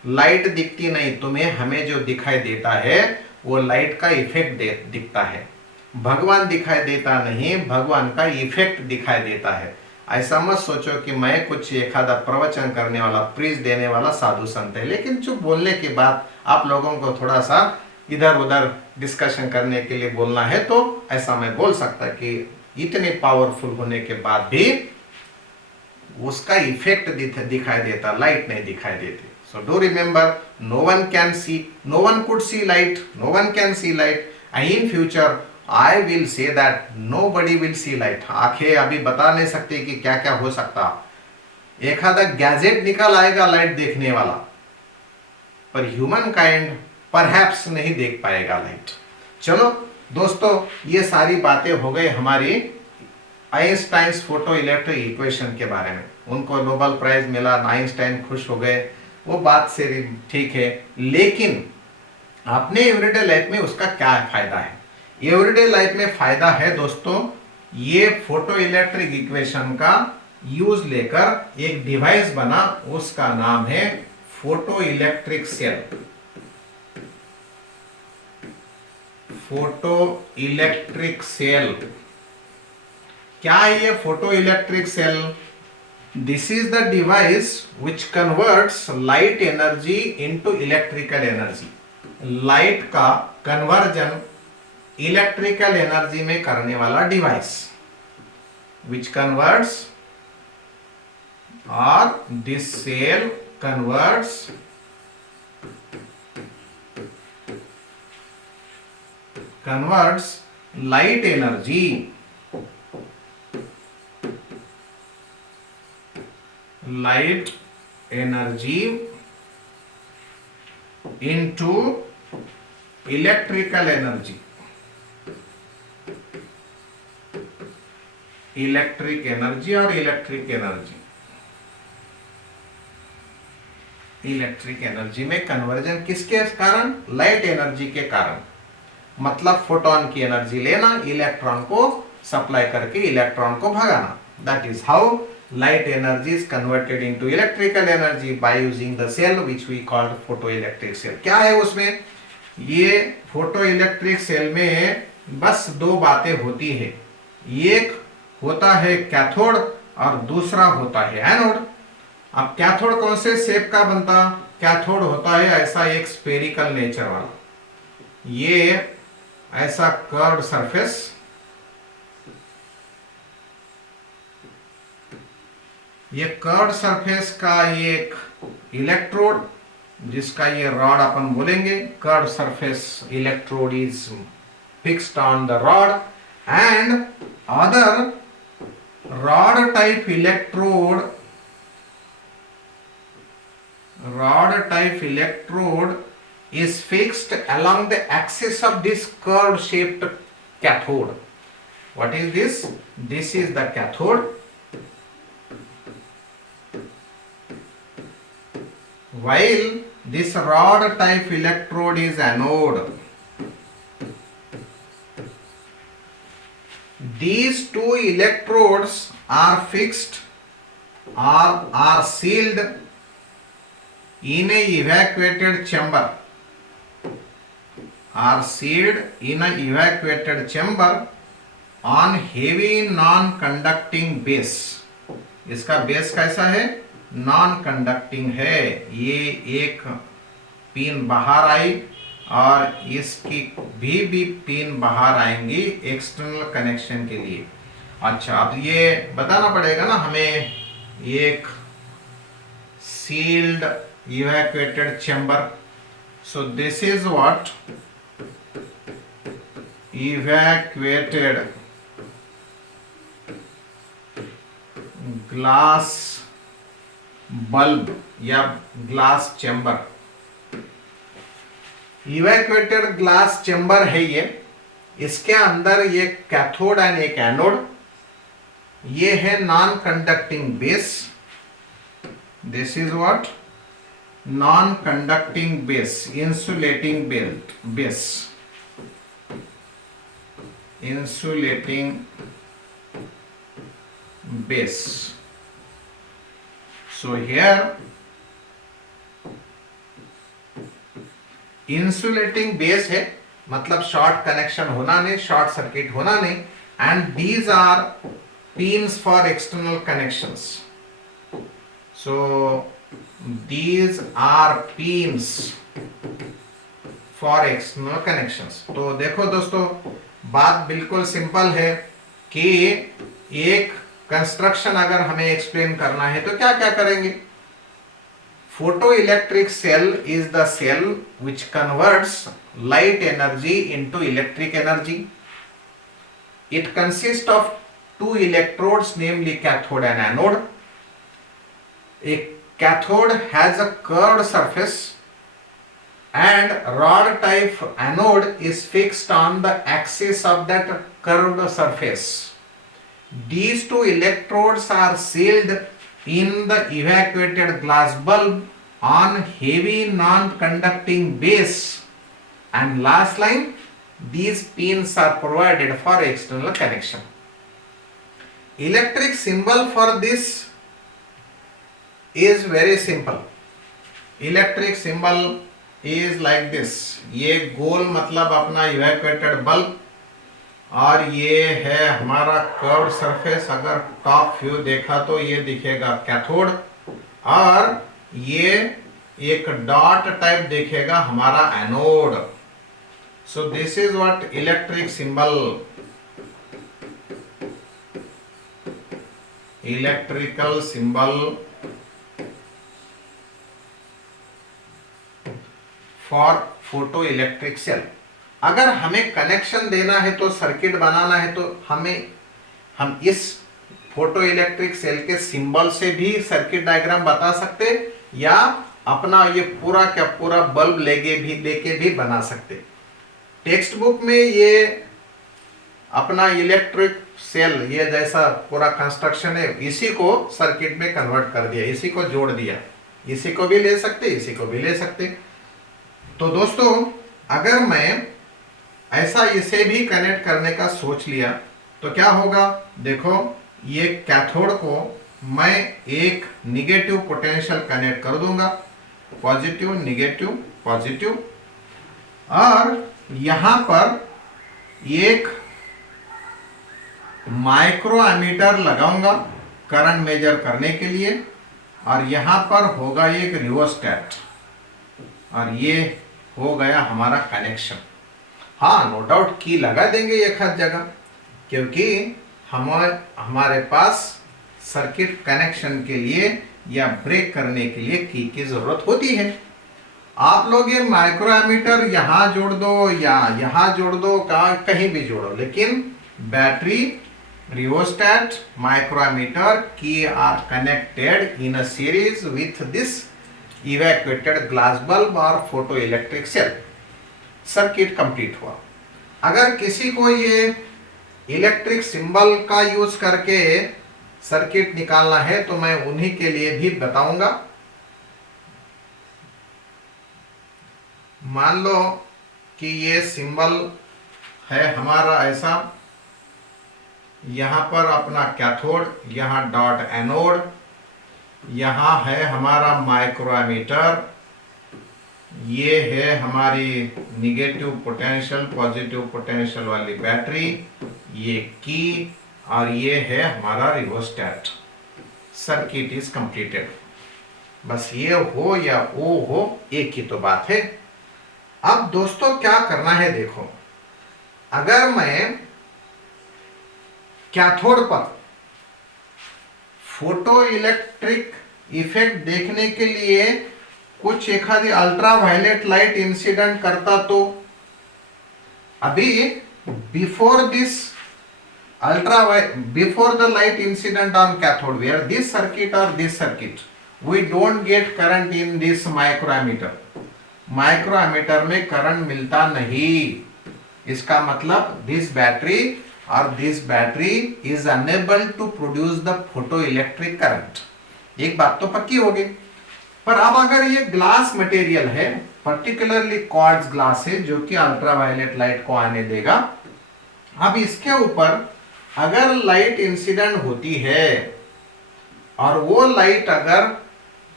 लाइट दिखती नहीं तुम्हें, हमें जो दिखाई देता है वो लाइट का इफेक्ट दिखता है। भगवान दिखाई देता नहीं, भगवान का इफेक्ट दिखाई देता है। ऐसा मत सोचो कि मैं कुछ एक आधा प्रवचन करने वाला, प्रीज देने वाला साधु संत है, लेकिन जो बोलने के बाद आप लोगों को थोड़ा सा इधर उधर डिस्कशन करने के लिए बोलना है, तो ऐसा मैं बोल सकता कि इतने पावरफुल होने के बाद भी उसका इफेक्ट दिखाई देता, लाइट नहीं दिखाई देती। So do remember, no one can see, no one could see light, no one can see light, and in future I will say that nobody will see light. आंखें अभी बता नहीं सकते कि क्या क्या हो सकता। एक आधा गैजेट निकल आएगा लाइट देखने वाला, पर ह्यूमन काइंड परहैप्स नहीं देख पाएगा लाइट। चलो दोस्तों, ये सारी बातें हो गई हमारी आइंस्टाइन्स फोटो इलेक्ट्रिक इक्वेशन के बारे में। उनको नोबेल प्राइज मिला, आइंस्टाइन खुश हो गए, वो बात से ठीक है, लेकिन अपने एवरीडे लाइफ में उसका क्या फायदा है? एवरीडे लाइफ में फायदा है दोस्तों, ये फोटो इलेक्ट्रिक इक्वेशन का यूज लेकर एक डिवाइस बना, उसका नाम है photo electric cell. Photo electric cell क्या है? ये photo electric cell, this is the device which converts light energy into electrical energy। Light का कन्वर्जन इलेक्ट्रिकल एनर्जी में करने वाला device, which converts, or this cell converts light energy into electrical energy। Electric energy और इलेक्ट्रिक एनर्जी में कन्वर्जन किसके कारण? लाइट एनर्जी के कारण। मतलब फोटोन की एनर्जी लेना, इलेक्ट्रॉन को सप्लाई करके इलेक्ट्रॉन को भगाना। That is how light energy is converted into electrical energy by using the cell which we called photoelectric cell। क्या है उसमें? ये फोटो इलेक्ट्रिक सेल में बस दो बातें होती है, एक होता है कैथोड और दूसरा होता है एनोड। अब कैथोड कौन से शेप का बनता? कैथोड होता है ऐसा एक स्फेरिकल नेचर वाला, ये ऐसा कर्व्ड सरफेस, ये कर्व्ड सरफेस का एक इलेक्ट्रोड, जिसका ये रॉड अपन बोलेंगे, curved surface electrode is fixed on the rod, and other rod type electrode is fixed along the axis of this curve shaped cathode. What is this? This is the cathode, while this rod type electrode is anode. These two electrodes are fixed or are sealed in a evacuated chamber. Are sealed in a evacuated chamber on heavy non-conducting base. इसका बेस कैसा है? नॉन कंडक्टिंग है. ये एक पिन बाहर आई और इसकी भी पिन बाहर आएंगी एक्सटर्नल कनेक्शन के लिए. अच्छा, अब ये बताना पड़ेगा ना हमें. एक sealed evacuated chamber. So this is what evacuated glass bulb या glass chamber. evacuated glass chamber है ये. इसके अंदर ये कैथोड एंड एक एनोड. ये है non conducting base. This is what? Non conducting base, insulating base, insulating base. So here insulating base है, मतलब शॉर्ट कनेक्शन होना नहीं, शॉर्ट सर्किट होना नहीं. and these are pins for external connections. So these are pins for external connections. तो देखो दोस्तों, बात बिल्कुल सिंपल है कि एक कंस्ट्रक्शन अगर हमें एक्सप्लेन करना है तो क्या क्या करेंगे. Photo electric cell is the cell which converts light energy into electric energy. It consist of two electrodes, namely cathode and anode. A cathode has a curved surface and rod type anode is fixed on the axis of that curved surface. These two electrodes are sealed in the evacuated glass bulb on heavy non-conducting base. And last line, these pins are provided for external connection. Electric symbol for this is very simple. Electric symbol is like this. ये गोल मतलब अपना evacuated bulb और ये है हमारा कर्व सरफेस. अगर टॉप व्यू देखा तो ये दिखेगा कैथोड और ये एक डॉट टाइप दिखेगा हमारा anode. So this is what electric symbol, electrical symbol for photo electric cell. अगर हमें कनेक्शन देना है तो सर्किट बनाना है तो हम इस फोटो इलेक्ट्रिक सेल के सिंबल से भी सर्किट डायग्राम बता सकते या अपना ये पूरा क्या पूरा बल्ब लेके भी बना सकते. टेक्स्ट बुक में ये अपना इलेक्ट्रिक सेल ये जैसा पूरा कंस्ट्रक्शन है, इसी को सर्किट में कन्वर्ट कर दिया, इसी को जोड़ दिया. इसी को भी ले सकते, इसी को भी ले सकते. तो दोस्तों, अगर मैं ऐसा इसे भी कनेक्ट करने का सोच लिया तो क्या होगा. देखो, ये कैथोड को मैं एक निगेटिव पोटेंशियल कनेक्ट कर दूंगा, पॉजिटिव निगेटिव पॉजिटिव, और यहां पर एक माइक्रो एमीटर लगाऊंगा करंट मेजर करने के लिए, और यहां पर होगा एक रिओस्टेट, और ये हो गया हमारा कनेक्शन. हाँ, नो डाउट की लगा देंगे एक हर जगह, क्योंकि हमारे पास सर्किट कनेक्शन के लिए या ब्रेक करने के लिए की जरूरत होती है. आप लोग ये माइक्रो एमीटर यहां जोड़ दो या यहां जोड़ दो, कहीं भी जोड़ो, लेकिन battery, rheostat, micrometer key are connected in a series with this evacuated glass bulb or photoelectric cell. Circuit complete हुआ. अगर किसी को ये इलेक्ट्रिक सिंबल का यूज करके सर्किट निकालना है तो मैं उन्हीं के लिए भी बताऊंगा। मान लो कि ये सिंबल है हमारा ऐसा, यहां पर अपना कैथोड, यहां डॉट एनोड, यहां है हमारा माइक्रोमीटर, ये है हमारी निगेटिव पोटेंशियल पॉजिटिव पोटेंशियल वाली बैटरी, ये की, और ये है हमारा रिओस्टेट। Circuit is completed. बस ये हो या वो हो, एक ही तो बात है। अब दोस्तों क्या करना है, देखो, अगर मैं कैथोड पर फोटो इलेक्ट्रिक इफेक्ट देखने के लिए कुछ एखादी अल्ट्रा वायलेट लाइट इंसिडेंट करता, तो अभी before this before the light incident on cathode, where this circuit or this circuit, we don't get current in this microammeter. Micrometer में करंट मिलता नहीं। इसका मतलब दिस बैटरी और this battery is unable to produce the photo electric current. एक बात तो पक्की हो गई। पर अब अगर ये ग्लास मटेरियल है, पर्टिकुलरली क्वार्ट्ज ग्लास है, जो कि अल्ट्रावायलेट लाइट को आने देगा, अब इसके ऊपर अगर लाइट इंसिडेंट होती है और वो लाइट अगर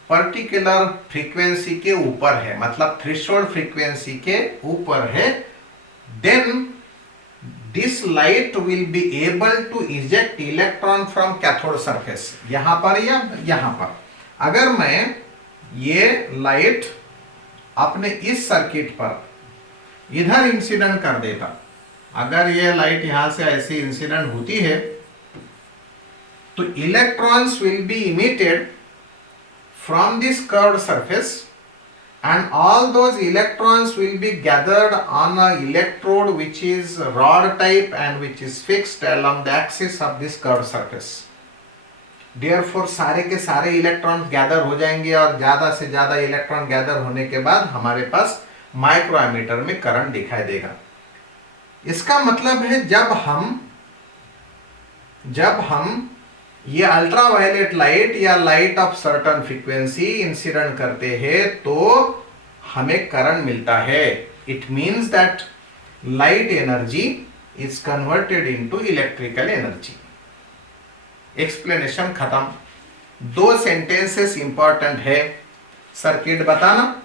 पर्टिकुलर फ्रीक्वेंसी के ऊपर है, मतलब थ्रेशोल्ड फ्रीक्वेंसी के ऊपर है, then this light will be able to eject electron from cathode surface. यहां पर या यहां पर अगर मैं ये लाइट अपने इस सर्किट पर इधर इंसिडेंट कर देता, अगर ये लाइट यहां से ऐसी इंसिडेंट होती है, तो electrons will be emitted from this curved surface and all those electrons will be gathered on a electrode which is rod type and which is fixed along the axis of this curved surface. Therefore सारे के सारे इलेक्ट्रॉन गैदर हो जाएंगे और ज्यादा से ज्यादा इलेक्ट्रॉन गैदर होने के बाद हमारे पास माइक्रोमीटर में करंट दिखाई देगा। इसका मतलब है जब हम ये अल्ट्रावायलेट लाइट या light of certain frequency incident करते हैं तो हमें करंट मिलता है। It means that light energy is converted into electrical energy. Explanation खत्म। 2 सेंटेंसेस इंपॉर्टेंट है। सर्किट बताना,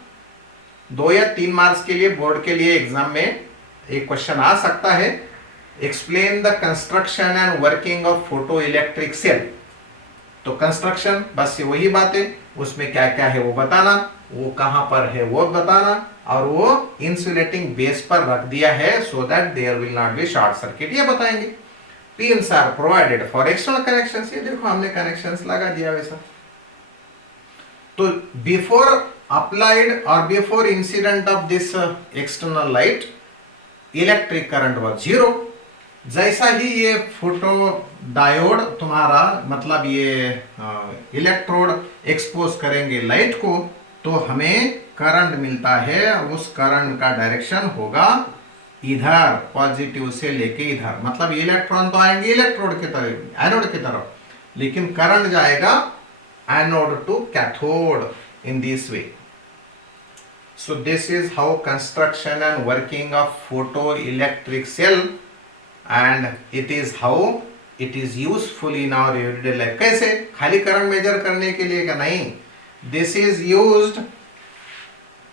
2 या 3 मार्क्स के लिए बोर्ड के लिए एग्जाम में एक क्वेश्चन आ सकता है। Explain the construction and working of photo electric cell. तो कंस्ट्रक्शन बस वही बातें, उसमें क्या क्या है वो बताना, वो कहां पर है वो बताना, और वो इंसुलेटिंग बेस पर रख दिया है so that there will not be short circuit, ये बताएंगे। Pins are provided for external connections. ये देखो हमने कनेक्शंस लगा दिया वैसा। तो बिफोर अप्लाइड और before incident of this external light, electric current was 0। जैसा ही ये फोटो डायोड तुम्हारा मतलब ये इलेक्ट्रोड एक्सपोज करेंगे लाइट को, तो हमें करंट मिलता है। उस करंट का डायरेक्शन होगा इधर, पॉजिटिव से लेके इधर। मतलब इलेक्ट्रॉन तो आएंगे इलेक्ट्रोड की तरफ, एनोड की तरफ, लेकिन करंट जाएगा anode to cathode in this way. So this is how construction and working of photoelectric cell, and it is how it is useful in our everyday life. कैसे? खाली करंट मेजर करने के लिए का नहीं, this is used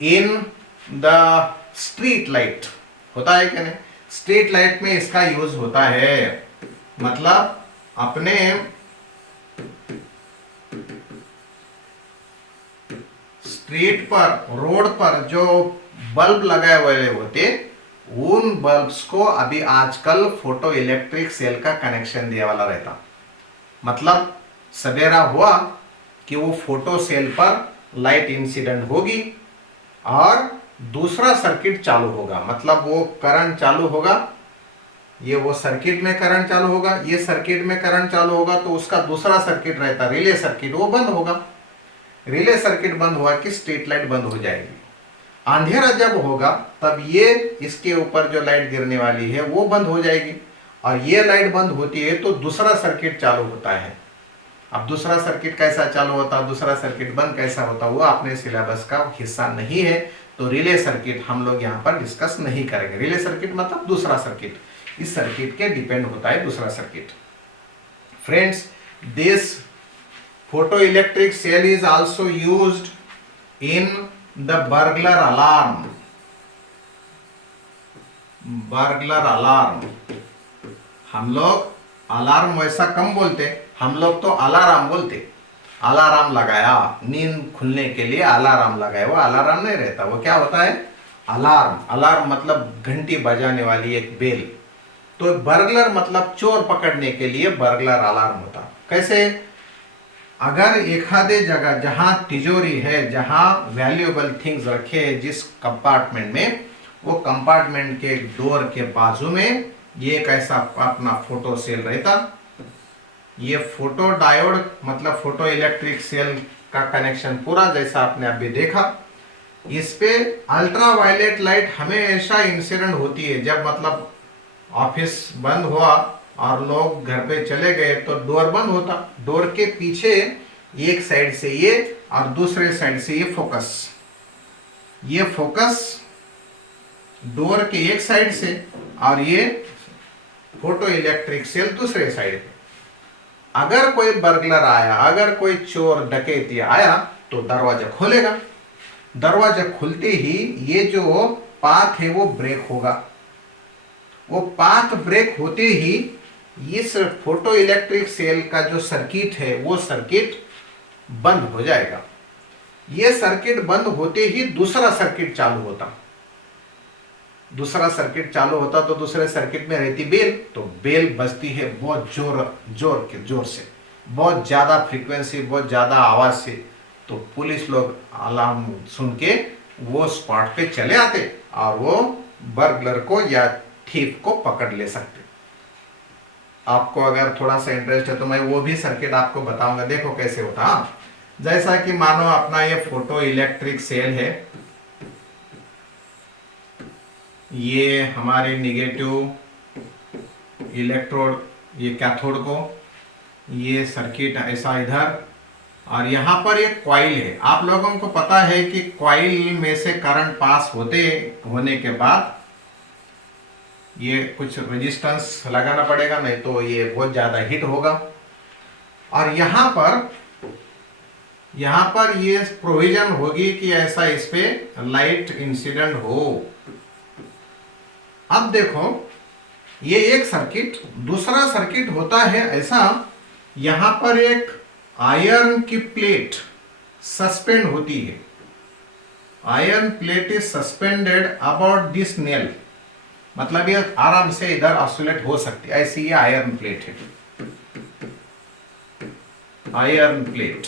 in the street light। होता है क्या नहीं? स्ट्रीट लाइट में इसका यूज होता है। मतलब अपने स्ट्रीट पर, रोड पर जो बल्ब लगाए हुए होते, उन बल्ब्स को अभी आजकल फोटो इलेक्ट्रिक सेल का कनेक्शन दिया वाला रहता। मतलब सवेरा हुआ कि वो फोटो सेल पर लाइट इंसिडेंट होगी और दूसरा सर्किट चालू होगा। मतलब वो करंट चालू होगा, ये वो सर्किट में करंट चालू होगा, ये सर्किट में करंट चालू होगा, तो उसका दूसरा सर्किट रहता रिले सर्किट, वो बंद होगा। रिले सर्किट बंद हुआ कि स्ट्रीट लाइट बंद हो जाएगी। अंधेरा जब होगा तब ये इसके ऊपर जो लाइट गिरने वाली है वो बंद हो जाएगी, और ये लाइट बंद होती है तो दूसरा सर्किट चालू होता है। अब दूसरा सर्किट कैसा चालू होता है, दूसरा सर्किट बंद कैसा होता है, वो अपने सिलेबस का हिस्सा नहीं है, तो रिले सर्किट हम लोग यहाँ पर डिस्कस नहीं करेंगे। रिले सर्किट मतलब दूसरा सर्किट, इस सर्किट के डिपेंड होता है दूसरा circuit. Friends, this photo electric cell is also used in the burglar alarm. Burglar alarm, हम लोग अलार्म वैसा कम बोलते, हम लोग तो अलार्म बोलते। अलार्म लगाया, नींद खुलने के लिए अलार्म लगाया, वो अलार्म नहीं रहता, वो क्या होता है, अलार्म। अलार्म मतलब घंटी बजाने वाली एक बेल। तो बर्गलर मतलब चोर पकड़ने के लिए बर्गलर अलार्म होता। कैसे, अगर एक आधे जगह जहां तिजोरी है, जहां वैल्यूएबल थिंग्स रखे हैं जिस कंपार्टमेंट में, वो कंपार्टमेंट के डोर के बाजू में ये एक ऐसा अपना फोटो सेल रहता। ये फोटो डायोड मतलब फोटो इलेक्ट्रिक सेल का कनेक्शन पूरा जैसा आपने अभी देखा। इस पे अल्ट्रा वायलेट लाइट हमेशा इंसिडेंट होती है। जब मतलब ऑफिस बंद हुआ और लोग घर पे चले गए तो डोर बंद होता, डोर के पीछे एक साइड से ये और दूसरे साइड से ये फोकस डोर के एक साइड से और ये फोटो इलेक्ट्रिक सेल दूसरे साइड पे। अगर कोई बर्गलर आया, अगर कोई चोर डकैती आया तो दरवाजा खोलेगा। दरवाजा खुलते ही ये जो पाथ है वो ब्रेक होगा। वो पाथ ब्रेक होते ही इस फोटो इलेक्ट्रिक सेल का जो सर्किट है वो सर्किट बंद हो जाएगा। ये सर्किट बंद होते ही दूसरा सर्किट चालू होता। दूसरा सर्किट चालू होता तो दूसरे सर्किट में रहती बेल, तो बेल बजती है बहुत जोर से, बहुत ज्यादा फ्रीक्वेंसी, बहुत ज्यादा आवाज से। तो पुलिस लोग अलार्म सुन के वो स्पॉट पे चले आते और वो बर्गलर को या थीफ को पकड़ ले सकते। आपको अगर थोड़ा सा इंटरेस्ट है तो मैं वो भी सर्किट आपको बताऊंगा, देखो कैसे होता। जैसा कि मानो अपना ये फोटो इलेक्ट्रिक सेल है, ये हमारे निगेटिव इलेक्ट्रोड, ये कैथोड को, ये सर्किट ऐसा इधर, और यहाँ पर एक कॉइल है। आप लोगों को पता है कि कॉइल में से करंट पास होने के बाद ये कुछ रेजिस्टेंस लगाना पड़ेगा, नहीं तो ये बहुत ज्यादा हीट होगा। और यहाँ पर ये प्रोविजन होगी कि ऐसा इस पे लाइट इंसिडेंट हो। अब देखो, ये एक सर्किट, दूसरा सर्किट होता है ऐसा, यहां पर एक आयरन की प्लेट सस्पेंड होती है। Iron plate is suspended about this nail, मतलब ये आराम से इधर ऑसिलेट हो सकती है, ऐसी ये आयरन प्लेट है। आयरन प्लेट,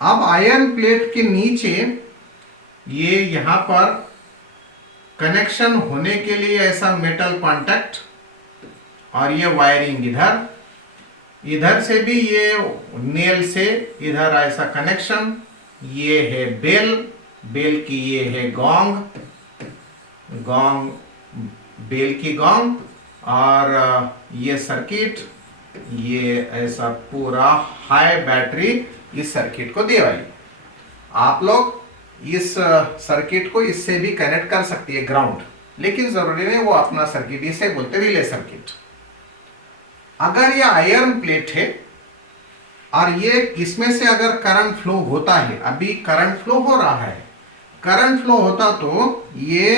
अब आयरन प्लेट के नीचे ये यहां पर कनेक्शन होने के लिए ऐसा मेटल कॉन्टैक्ट, और ये वायरिंग इधर से भी ये नेल से इधर ऐसा कनेक्शन। ये है बेल की ये है गोंग, बेल की गोंग, और ये सर्किट, ये ऐसा पूरा हाई बैटरी इस सर्किट को दे वाली। आप लोग इस सर्किट को इससे भी कनेक्ट कर सकती है ग्राउंड, लेकिन जरूरी नहीं, वो अपना सर्किट, इसे बोलते रिले सर्किट। अगर ये आयरन प्लेट है और ये इसमें से अगर करंट फ्लो होता है, अभी करंट फ्लो हो रहा है, करंट फ्लो होता तो ये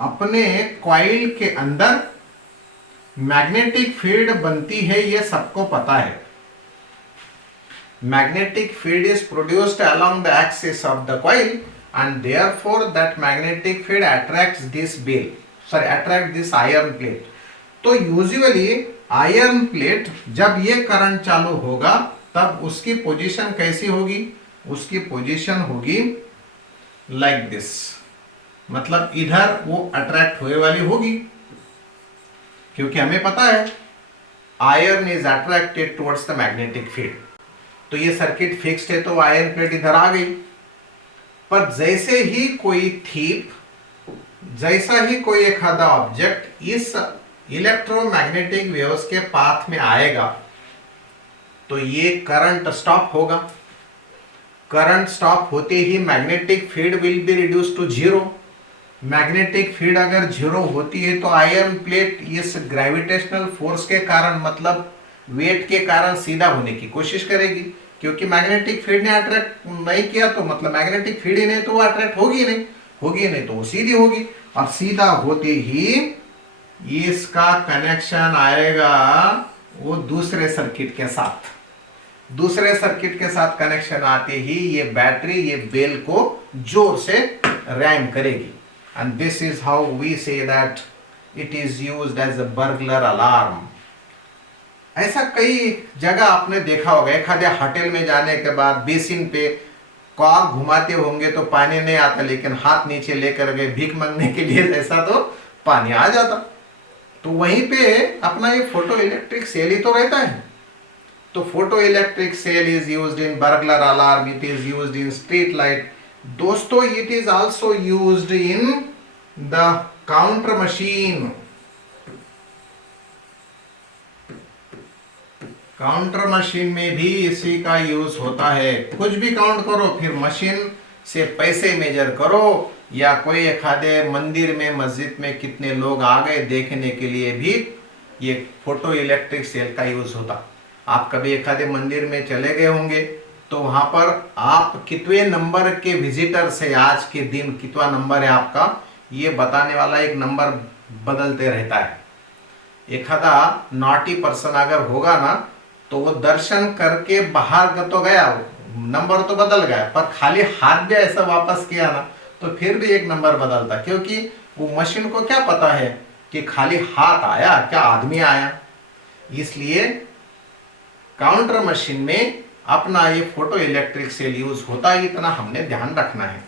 अपने कॉइल के अंदर मैग्नेटिक फील्ड बनती है, ये सबको पता है। Magnetic field is produced along the axis of the coil, and therefore that magnetic field attracts this iron plate. तो usually iron plate जब ये करंट चालू होगा तब उसकी पोजीशन कैसी होगी, उसकी पोजीशन होगी लाइक दिस, मतलब इधर वो अट्रैक्ट होने वाली होगी, क्योंकि हमें पता है iron is attracted towards the magnetic field. तो ये सर्किट फिक्स्ड है तो आयरन प्लेट इधर आ गई। पर जैसा ही कोई एखादा ऑब्जेक्ट इस इलेक्ट्रोमैग्नेटिक वेव्स के पाथ में आएगा तो ये करंट स्टॉप होगा। करंट स्टॉप होते ही magnetic field will be reduce to zero. Magnetic field अगर जीरो होती है तो आयरन प्लेट इस ग्रेविटेशनल फोर्स के कारण, मतलब वेट के कारण सीधा होने की कोशिश करेगी, क्योंकि मैग्नेटिक फील्ड ने अट्रैक्ट नहीं किया तो मतलब मैग्नेटिक फील्ड ही नहीं तो वो अट्रैक्ट होगी नहीं तो वो सीधी होगी। और सीधा होते ही इसका कनेक्शन आएगा वो दूसरे सर्किट के साथ कनेक्शन आते ही ये बैटरी ये बेल को जोर से रैंग करेगी। And this is how we say that it is used as a burglar alarm. ऐसा कई जगह आपने देखा होगा, एखाद्या होटल में जाने के बाद बेसिन पे कॉर्क घुमाते होंगे तो पानी नहीं आता, लेकिन हाथ नीचे लेकर गए भीख मांगने के लिए ऐसा तो पानी आ जाता। तो वहीं पे अपना ये फोटो इलेक्ट्रिक सेल ही तो रहता है। तो photo electric cell is used in burglar alarm, it is used in street light. दोस्तों it is also used in the counter machine. Counter machine में भी इसी का यूज होता है। कुछ भी काउंट करो, फिर मशीन से पैसे मेजर करो, या कोई एखादे मंदिर में मस्जिद में कितने लोग आ गए देखने के लिए भी ये फोटो इलेक्ट्रिक सेल का यूज होता। आप कभी एखादे मंदिर में चले गए होंगे तो वहां पर आप कितने नंबर के विजिटर से, आज के दिन कितना नंबर है आपका, ये बताने वाला एक नंबर बदलते रहता है। एखादा नॉटी पर्सन अगर होगा ना तो वो दर्शन करके बाहर तो गया, नंबर तो बदल गया, पर खाली हाथ भी ऐसा वापस किया ना तो फिर भी एक नंबर बदलता, क्योंकि वो मशीन को क्या पता है कि खाली हाथ आया क्या आदमी आया। इसलिए काउंटर मशीन में अपना ये फोटो इलेक्ट्रिक सेल यूज होता है, इतना हमने ध्यान रखना है।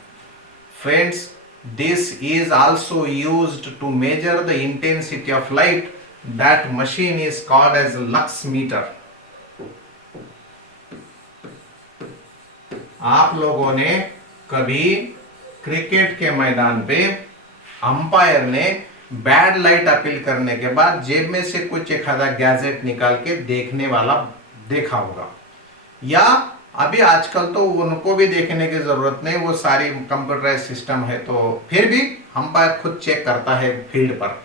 Friends, this is also used to measure the intensity of light. That machine is called as lux meter. आप लोगों ने कभी क्रिकेट के मैदान पे अंपायर ने बैड लाइट अपील करने के बाद जेब में से कुछ एखादा गैजेट निकाल के देखने वाला देखा होगा, या अभी आजकल तो उनको भी देखने की जरूरत नहीं, वो सारी कंप्यूटराइज सिस्टम है, तो फिर भी अंपायर खुद चेक करता है फील्ड पर।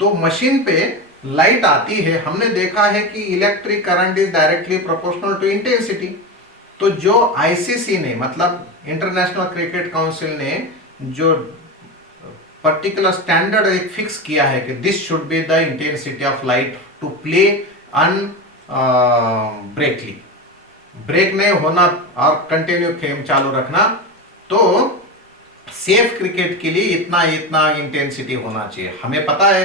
तो मशीन पे लाइट आती है, हमने देखा है कि electric current is directly proportional to intensity. तो जो आईसीसी ने, मतलब इंटरनेशनल क्रिकेट काउंसिल ने जो पर्टिकुलर स्टैंडर्ड एक फिक्स किया है कि this should be the intensity of light to play ब्रेकली, ब्रेक नहीं होना और कंटिन्यू गेम चालू रखना, तो सेफ क्रिकेट के लिए इतना इतना इंटेंसिटी होना चाहिए। हमें पता है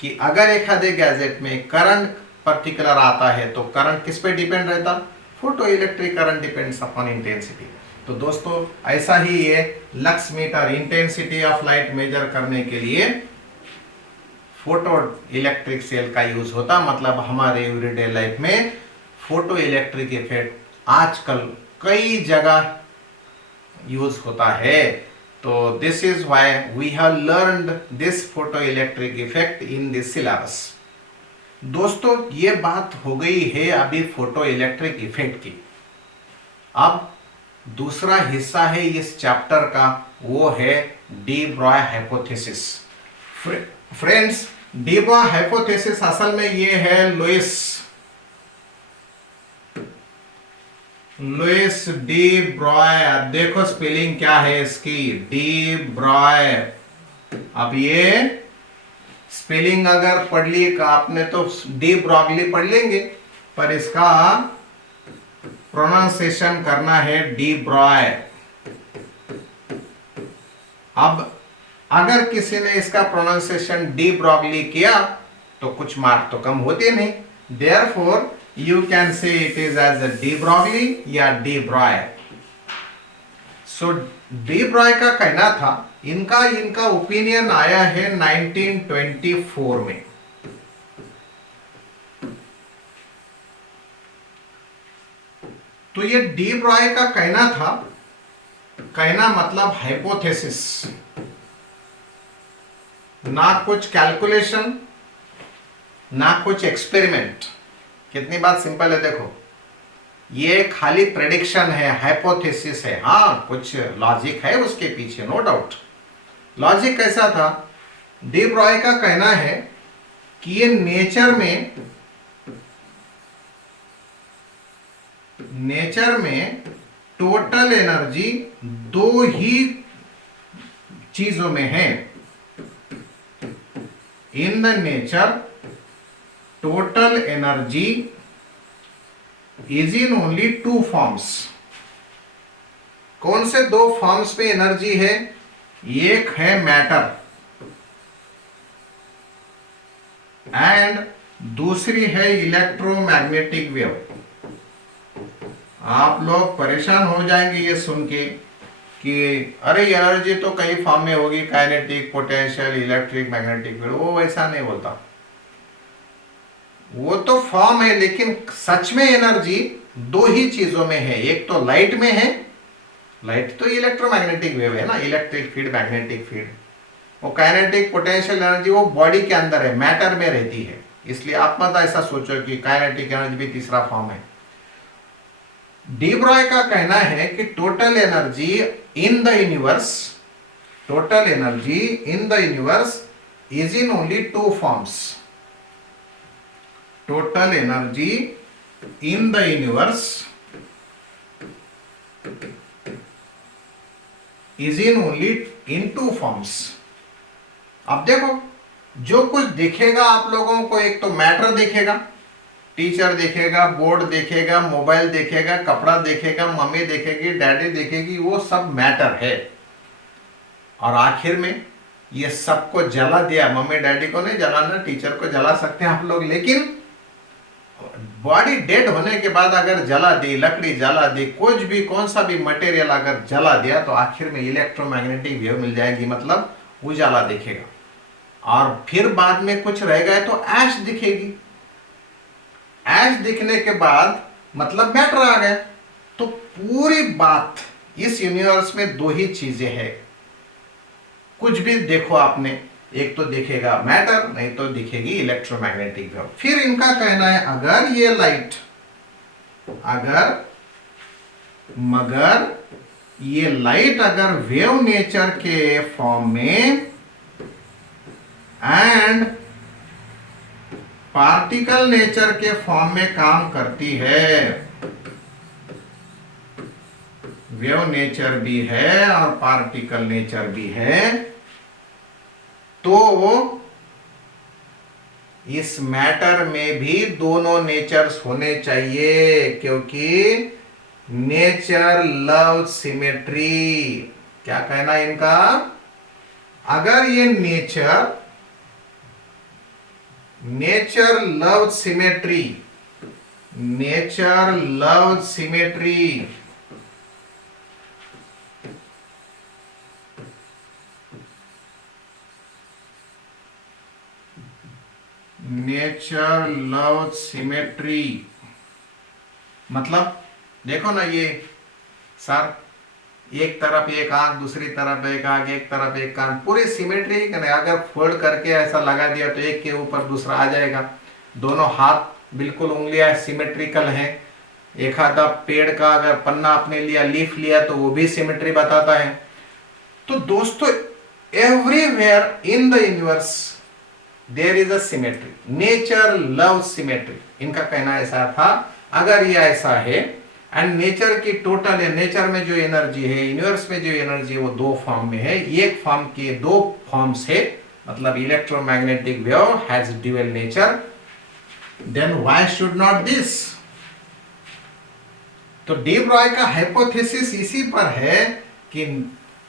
कि अगर एक आधे गैजेट में करंट पर्टिकुलर आता है तो करंट किस पे डिपेंड रहता, photo electric current depends upon intensity. तो दोस्तों ऐसा ही ये lux meter intensity of light measure करने के लिए फोटो इलेक्ट्रिक सेल का यूज होता, मतलब हमारे एवरीडे लाइफ में फोटो इलेक्ट्रिक इफेक्ट आजकल कई जगह यूज होता है। तो this is why we have learned this photo electric effect in this syllabus. दोस्तों ये बात हो गई है अभी फोटो इलेक्ट्रिक इफेक्ट की। अब दूसरा हिस्सा है इस चैप्टर का, वो है D Broglie hypothesis. Friends, D Broglie hypothesis असल में ये है लुइस डी ब्रॉय। अब देखो स्पेलिंग क्या है इसकी, डी ब्रॉय। अब ये स्पेलिंग अगर पढ़ ली आपने तो डी ब्रॉगली पढ़ लेंगे, पर इसका प्रोनाउंसिएशन करना है डी ब्रॉय। अब अगर किसी ने इसका प्रोनाउंसिएशन डी ब्रॉगली किया तो कुछ मार्क तो कम होते नहीं, therefore you can say it is as a de Broglie या de Broglie। so de Broglie का कहना था, इनका ओपिनियन आया है 1924 में। तो ये de Broglie का कहना था कहना मतलब हाइपोथेसिस, ना कुछ कैलकुलेशन ना कुछ एक्सपेरिमेंट। कितनी बात सिंपल है देखो, ये खाली प्रेडिक्शन है, हाइपोथेसिस है। हाँ कुछ लॉजिक है उसके पीछे, नो डाउट। लॉजिक कैसा था? डी ब्रॉय का कहना है कि ये नेचर में टोटल एनर्जी दो ही चीजों में है। In the nature total energy is in only two forms. कौन से दो फॉर्म्स में एनर्जी है? एक है मैटर एंड दूसरी है इलेक्ट्रोमैग्नेटिक वेव। आप लोग परेशान हो जाएंगे ये सुन के कि अरे एनर्जी तो कई फॉर्म में होगी, kinetic, potential, electric, magnetic wave. वो वैसा नहीं बोलता, वो तो फॉर्म है, लेकिन सच में एनर्जी दो ही चीजों में है। एक तो लाइट में है, लाइट तो इलेक्ट्रोमैग्नेटिक वेव है ना, इलेक्ट्रिक फील्ड, मैग्नेटिक फील्ड। वो काइनेटिक, पोटेंशियल एनर्जी वो बॉडी के अंदर है, मैटर में रहती है। इसलिए आप मत ऐसा सोचो कि काइनेटिक एनर्जी भी तीसरा फॉर्म है। डी ब्रॉय का कहना है कि total energy in the universe, total energy in the universe is in only two forms. Total energy in the universe is in only in two forms. अब देखो, जो कुछ दिखेगा आप लोगों को, एक तो मैटर दिखेगा, टीचर देखेगा, बोर्ड देखेगा, मोबाइल देखेगा, कपड़ा देखेगा, मम्मी देखेगी, डैडी देखेगी, वो सब मैटर है। और आखिर में ये सबको जला दिया। मम्मी डैडी को नहीं जलाना, टीचर को जला सकते हैं आप लोग, लेकिन बॉडी डेड होने के बाद अगर जला दी, लकड़ी जला दी, कुछ भी, कौन सा भी मटेरियल अगर जला दिया, तो आखिर में इलेक्ट्रोमैग्नेटिक वेव मिल जाएगी, मतलब उजाला दिखेगा। और फिर बाद में कुछ रहेगा तो ऐश दिखेगी। ऐश दिखने के बाद मतलब मैटर आ गया। तो पूरी बात, इस यूनिवर्स में दो ही चीजें हैं। कुछ भी देखो आपने, एक तो दिखेगा मैटर, नहीं तो दिखेगी इलेक्ट्रोमैग्नेटिक वेव। फिर इनका कहना है अगर ये लाइट, मगर ये लाइट अगर वेव नेचर के फॉर्म में एंड पार्टिकल नेचर के फॉर्म में काम करती है, वेव नेचर भी है और पार्टिकल नेचर भी है, तो इस मैटर में भी दोनों नेचर्स होने चाहिए, क्योंकि नेचर लव सिमेट्री। क्या कहना इनका? अगर ये nature love symmetry, nature love symmetry, nature love symmetry मतलब देखो ना, ये सर एक तरफ एक आंख, दूसरी तरफ एक आंख, एक तरफ एक कान, पूरी सिमेट्री। अगर फोल्ड करके ऐसा लगा दिया तो एक के ऊपर दूसरा आ जाएगा। दोनों हाथ बिल्कुल, उंगलियां सिमेट्रिकल हैं। एक आधा पेड़ का अगर पन्ना आपने लिया, लीफ लिया, तो वो भी सिमेट्री बताता है। तो दोस्तों, everywhere in the universe there is a symmetry. Nature love symmetry, इनका कहना ऐसा था। अगर ये ऐसा है एंड नेचर की टोटल है, नेचर में जो एनर्जी है, यूनिवर्स में जो एनर्जी है, वो दो फॉर्म में है। एक फॉर्म के दो फॉर्म्स है, मतलब electromagnetic wave has dual nature, then why should not this? तो डी ब्रॉय का हाइपोथेसिस इसी पर है कि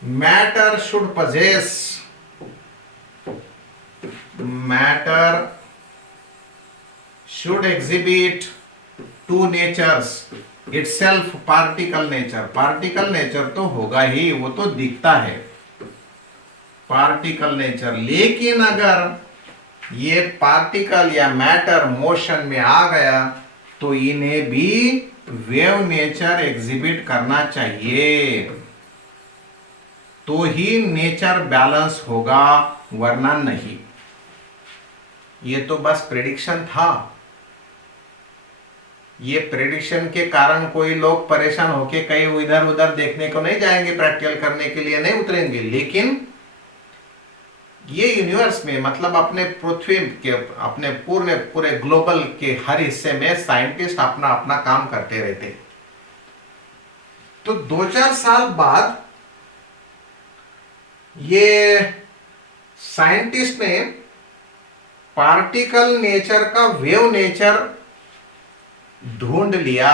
matter should possess, matter should exhibit two natures itself, particle nature. Particle nature तो होगा ही, वो तो दिखता है पार्टिकल नेचर। लेकिन अगर ये पार्टिकल या मैटर मोशन में आ गया तो इन्हें भी वेव नेचर एग्जिबिट करना चाहिए। तो ही नेचर बैलेंस होगा, वरना नहीं। ये तो बस प्रेडिक्शन था। ये प्रेडिक्शन के कारण कोई लोग परेशान होके कहीं इधर उधर देखने को नहीं जाएंगे, प्रैक्टिकल करने के लिए नहीं उतरेंगे, लेकिन ये यूनिवर्स में मतलब अपने पृथ्वी के अपने पूरे ग्लोबल के हर हिस्से में साइंटिस्ट अपना अपना काम करते रहते। तो 2-4 साल बाद ये साइंटिस्ट ने पार्टिकल नेचर का वेव नेचर ढूंढ लिया।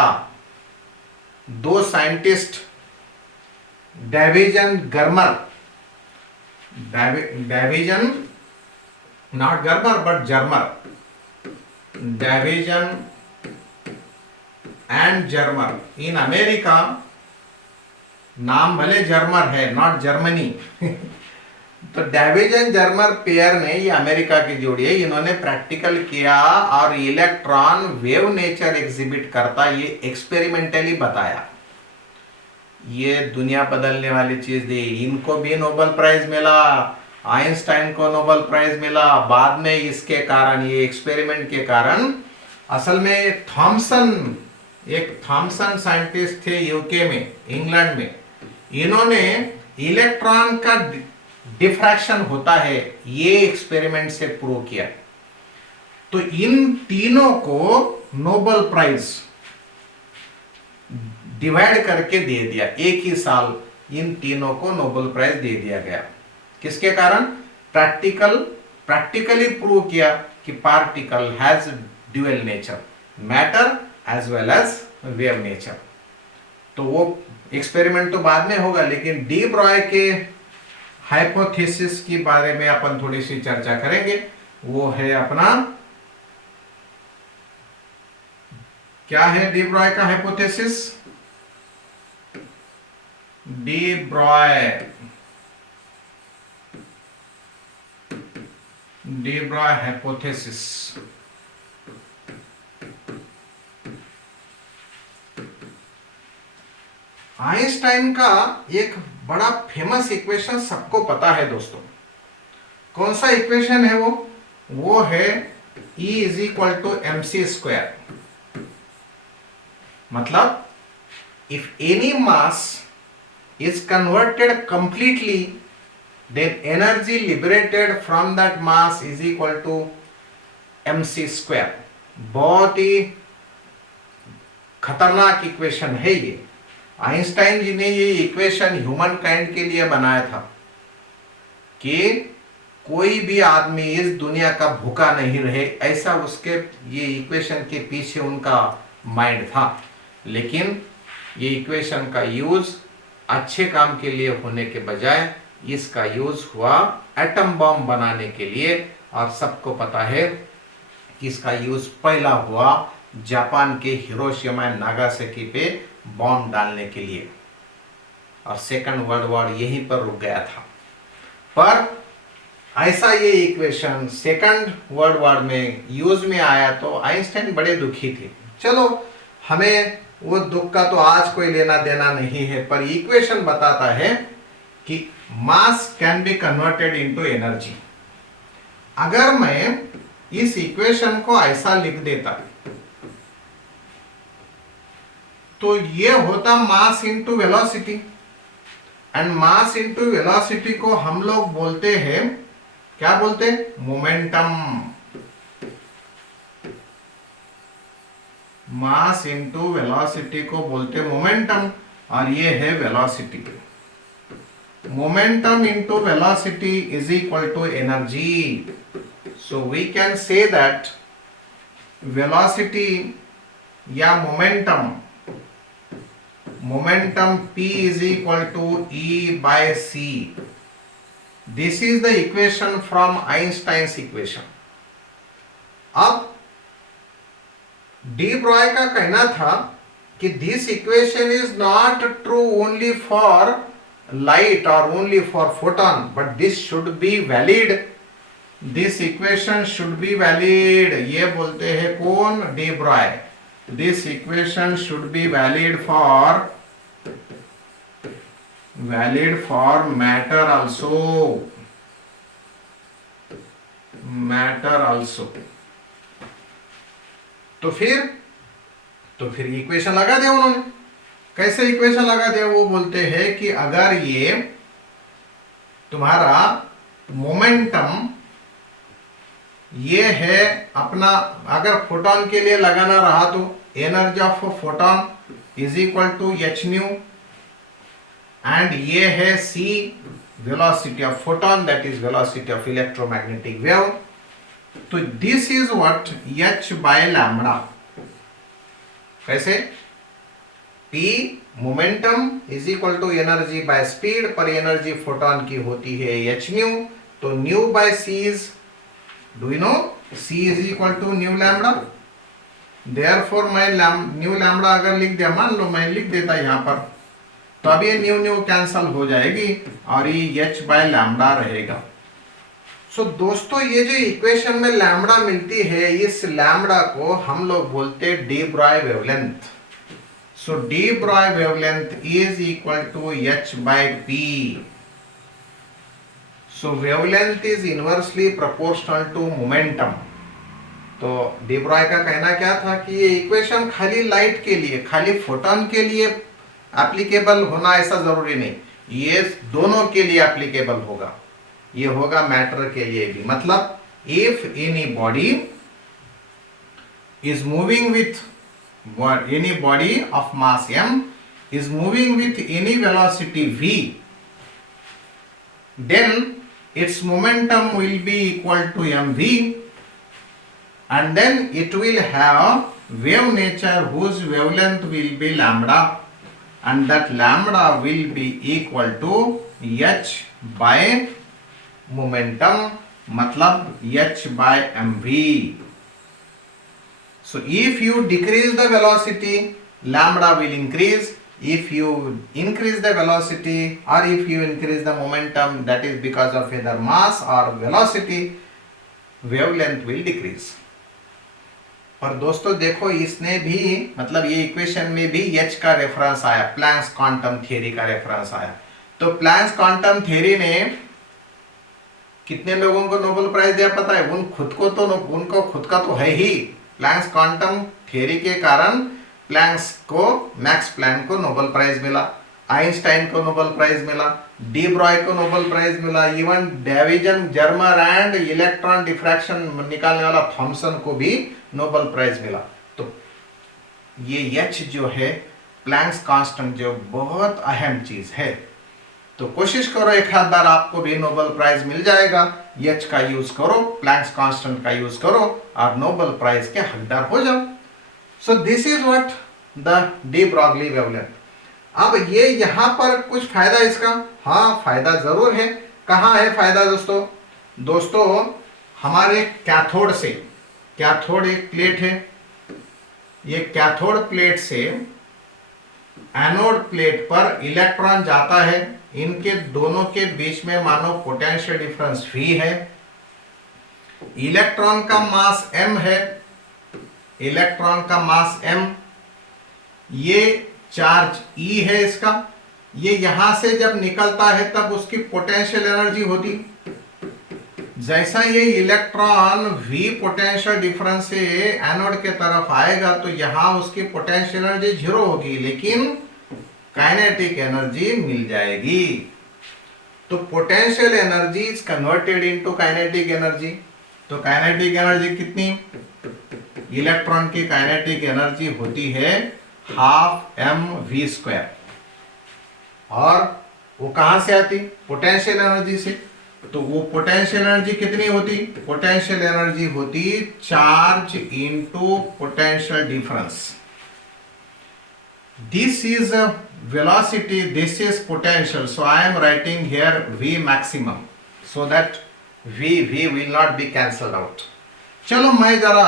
2 scientist Davisson Garmer, Davisson not Garmer but Germer, Davisson and Germer in America, नाम भले जर्मर है नॉट जर्मनी तो डेविजन जर्मर पेयर ने, ये अमेरिका की जोड़ी है, इन्होंने प्रैक्टिकल किया और इलेक्ट्रॉन वेव नेचर एग्जिबिट करता ये एक्सपेरिमेंटली बताया। ये दुनिया बदलने वाली चीज दी। इनको भी नोबेल प्राइज मिला, आइंस्टाइन को नोबेल प्राइज मिला बाद में इसके कारण, ये एक्सपेरिमेंट के कारण। असल में थॉमसन, एक थॉमसन साइंटिस्ट थे यूके में, इंग्लैंड में, इन्होंने इलेक्ट्रॉन का डिफ्रैक्शन होता है ये एक्सपेरिमेंट से प्रूव किया। तो इन तीनों को नोबेल प्राइज डिवाइड करके दे दिया, एक ही साल इन तीनों को नोबेल प्राइज दे दिया गया। किसके कारण? प्रैक्टिकली प्रूव किया कि particle has dual nature, matter as well as wave nature. तो वो एक्सपेरिमेंट तो बाद में होगा, लेकिन डी ब्रॉय के हाइपोथेसिस के बारे में अपन थोड़ी सी चर्चा करेंगे। वो है अपना, क्या है डी ब्रॉय का hypothesis? D Broglie hypothesis. Einstein का एक बड़ा फेमस इक्वेशन सबको पता है दोस्तों। कौन सा इक्वेशन है वो है E is equal to mc²। मतलब if any mass is converted completely, then energy liberated from that mass is equal to mc²। बहुत ही खतरनाक इक्वेशन है ये। आइंस्टाइन जी ने ये इक्वेशन ह्यूमन काइंड के लिए बनाया था कि कोई भी आदमी इस दुनिया का भूखा नहीं रहे, ऐसा उसके ये इक्वेशन के पीछे उनका माइंड था। लेकिन ये इक्वेशन का यूज अच्छे काम के लिए होने के बजाय इसका यूज हुआ एटम बम बनाने के लिए। और सबको पता है कि इसका यूज पहला हुआ जापान के हिरोशिमा एंड नागासाकी पे बॉम्ब डालने के लिए, और सेकंड वर्ल्ड वॉर यहीं पर रुक गया था। पर ऐसा ये इक्वेशन सेकंड वर्ल्ड वॉर में यूज में आया तो आइंस्टाइन बड़े दुखी थे। चलो, हमें वो दुख का तो आज कोई लेना देना नहीं है, पर इक्वेशन बताता है कि मास can be converted into energy. अगर मैं इस इक्वेशन को ऐसा लिख देता तो ये होता mass into velocity, and mass into velocity को हम लोग बोलते हैं, क्या बोलते हैं? मोमेंटम। मास इनटू वेलोसिटी को बोलते मोमेंटम, और ये है velocity. Momentum into velocity is equal to energy. So we can say that velocity या momentum P is equal to E by C. This is the equation from Einstein's equation. अब डी ब्रॉय का कहना था कि this equation is not true only for light or only for photon, but this should be valid. This equation should be valid. ये बोलते हैं कौन? D Broglie. This equation should be valid for valid for matter also. तो फिर इक्वेशन लगा दिया उन्होंने। कैसे इक्वेशन लगा दिया? वो बोलते हैं कि अगर ये तुम्हारा मोमेंटम ये है अपना, अगर फोटोन के लिए लगाना रहा तो energy of photon is equal to H nu, and ये है C velocity of photon, that is velocity of electromagnetic wave. तो this is what H by lambda. कैसे? P momentum is equal to energy by speed, पर एनर्जी फोटोन की होती है एच न्यू, तो nu by C is, do you know, C is equal to nu lambda. Therefore मैं न्यू लैम्बडा अगर लिख दिया, मान लो मैं लिख देता यहां पर, तो अब ये न्यू न्यू कैंसल हो जाएगी और ये एच बाय लैम्बडा रहेगा। सो दोस्तों, ये जो इक्वेशन में लैम्बडा मिलती है, इस लैम्बडा को हम लोग बोलते हैं D Broglie wavelength. So d Broglie wavelength is equal to h by p. So wavelength is inversely proportional to momentum. तो डी ब्रॉय का कहना क्या था कि ये इक्वेशन खाली लाइट के लिए, खाली फोटोन के लिए एप्लीकेबल होना ऐसा जरूरी नहीं, ये दोनों के लिए एप्लीकेबल होगा, ये होगा मैटर के लिए भी। मतलब if any body is moving with any body of mass m is moving with any velocity v, then its momentum will be equal to mv, and then it will have wave nature whose wavelength will be lambda, and that lambda will be equal to h by momentum, मतलब h by mv. So if you decrease the velocity, lambda will increase. If you increase the velocity, or if you increase the momentum, that is because of either mass or velocity, wavelength will decrease. और दोस्तों देखो, इसने भी, मतलब ये इक्वेशन में भी H का रेफरेंस आया, प्लैंक्स क्वांटम थियरी का रेफरेंस आया। तो प्लैंक्स क्वांटम थियरी ने कितने लोगों को नोबेल प्राइज दिया पता है? उनको खुद का तो है ही। प्लैंक्स क्वांटम थियरी के कारण प्लैंक्स को, मैक्स प्लैंक को नोबेल प्राइज मिला, आइंस्टाइन को नोबेल प्राइज मिला, डी ब्रॉय को नोबेल प्राइज मिला, even Davisson Germer and electron diffraction निकालने वाला थॉमसन को भी नोबेल प्राइज मिला। तो ये एच जो है, प्लैंक्स कांस्टेंट, जो बहुत अहम चीज है। तो कोशिश करो एक आध बार आपको भी नोबेल प्राइज मिल जाएगा। एच का यूज करो, प्लैंक्स कांस्टेंट का यूज करो और नोबेल प्राइज के हकदार हो जाओ। सो this is what the de Broglie wavelength. अब ये यहां पर कुछ फायदा इसका, हाँ फायदा जरूर है। कहाँ है फायदा दोस्तों? हमारे कैथोड से, कैथोड एक प्लेट है, ये कैथोड प्लेट से एनोड प्लेट पर इलेक्ट्रॉन जाता है, इनके दोनों के बीच में मानो पोटेंशियल डिफरेंस V है, इलेक्ट्रॉन का मास m है, इलेक्ट्रॉन का मास m, ये चार्ज E है इसका, ये यहां से जब निकलता है तब उसकी पोटेंशियल एनर्जी होती। जैसा ये इलेक्ट्रॉन V पोटेंशियल डिफरेंस से एनोड के तरफ आएगा तो यहां उसकी पोटेंशियल एनर्जी 0 होगी, लेकिन काइनेटिक एनर्जी मिल जाएगी। तो potential energy is converted into kinetic energy. तो काइनेटिक एनर्जी कितनी? इलेक्ट्रॉन की काइनेटिक एनर्जी होती है हाफ mv², और वो कहां से आती? पोटेंशियल एनर्जी से। तो वो पोटेंशियल एनर्जी कितनी होती? पोटेंशियल एनर्जी होती charge into potential difference. This is a velocity, this is potential, so I am writing here V maximum so that V will not be cancelled out. चलो मैं जरा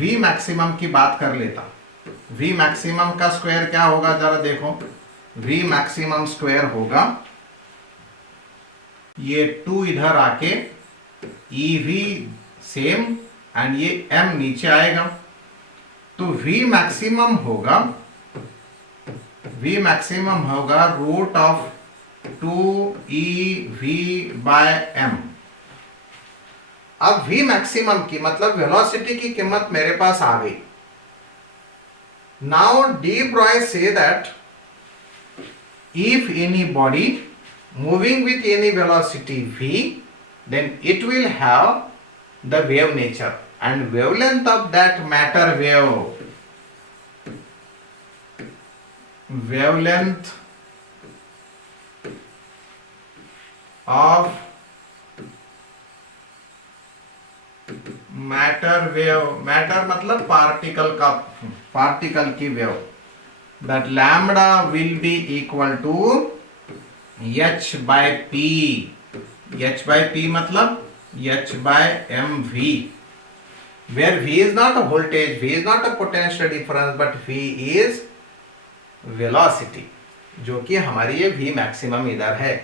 V maximum की बात कर लेता। V maximum का स्क्वायर क्या होगा जरा देखो। V maximum स्क्वायर होगा, ये 2 इधर आके EV सेम एंड ये M नीचे आएगा, तो V maximum होगा रूट ऑफ 2ev/m। अब v मैक्सिमम की मतलब वेलोसिटी की कीमत मेरे पास आ गई। Now D Broglie say that if any body moving with any velocity v, then it will have the wave nature and wavelength of that matter wavelength of matter मतलब पार्टिकल की wave, that lambda will be equal to h by p। h by p मतलब h by mv, where v is not a voltage, v is not a potential difference, but v is velocity, जो कि हमारी ये v maximum इधर है।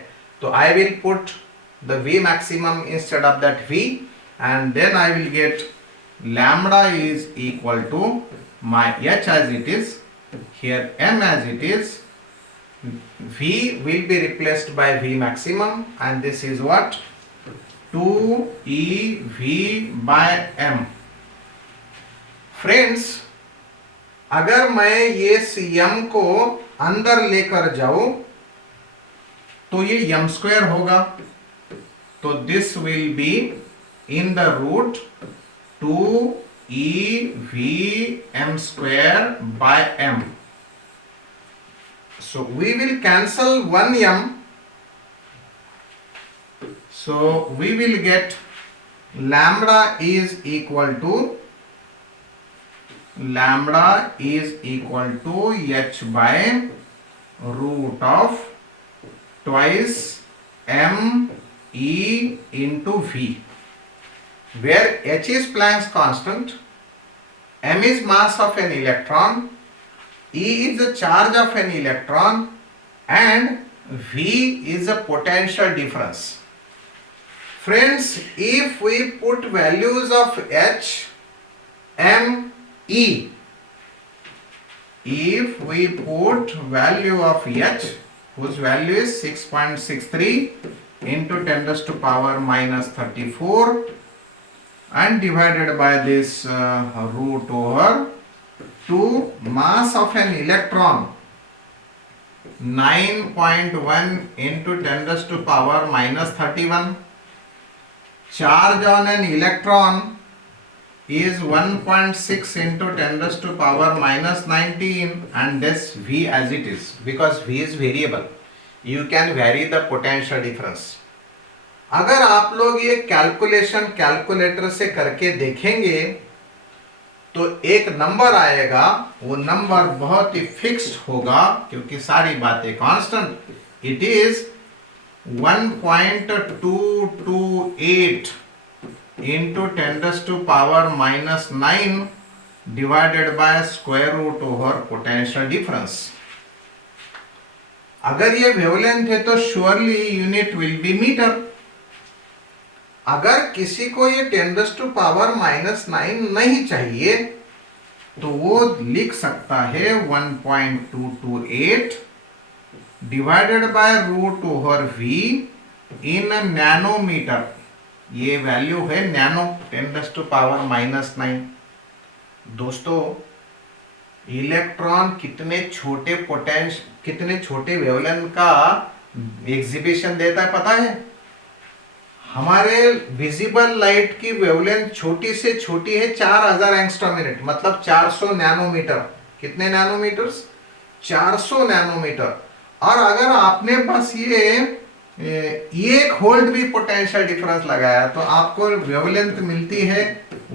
तो I will put the v maximum instead of that v, and then I will get lambda is equal to my h as it is, here m as it is, v will be replaced by v maximum, and this is what 2ev/m। Friends, अगर मैं ये m को अंदर लेकर जाऊं तो ये m² होगा, तो this will be in the root 2ev/m²। So we will cancel one m, so we will get lambda is equal to h by root of twice m e into v, where h is Planck's constant, m is mass of an electron, E is the charge of an electron, and V is the potential difference. Friends, if we put values of H, M, E, if we put value of H, whose value is 6.63 into 10 raised to power minus 34, and divided by this root over 2, mass of an electron 9.1 into 10 raised to power minus 31, charge on an electron is 1.6 into 10 raised to power minus 19, and this v as it is, because v is variable, you can vary the potential difference। अगर आप लोग ये कैलकुलेशन कैलकुलेटर से करके देखेंगे तो एक नंबर आएगा, वो नंबर बहुत ही फिक्स्ड होगा क्योंकि सारी बातें constant. It is 1.228 into 10 raised to power minus 9 divided by square root over potential difference। अगर ये वेवलेंथ है तो surely unit will be metre. अगर किसी को ये 10 raised to power minus 9 नहीं चाहिए तो वो लिख सकता है 1.228 divided by root over v in nanometre. ये वैल्यू है nano, 10 raised to power minus 9। दोस्तों, इलेक्ट्रॉन कितने छोटे वेवलेंथ का एग्जीबिशन देता है पता है? हमारे विजिबल लाइट की वेवलेंथ छोटी से छोटी है 4000 एंगस्ट्रॉम मिनट, मतलब 400 नैनोमीटर। कितने नैनोमीटर्स? 400 नैनोमीटर। और अगर आपने बस ये एक होल्ड भी पोटेंशियल डिफरेंस लगाया तो आपको वेवलेंथ मिलती है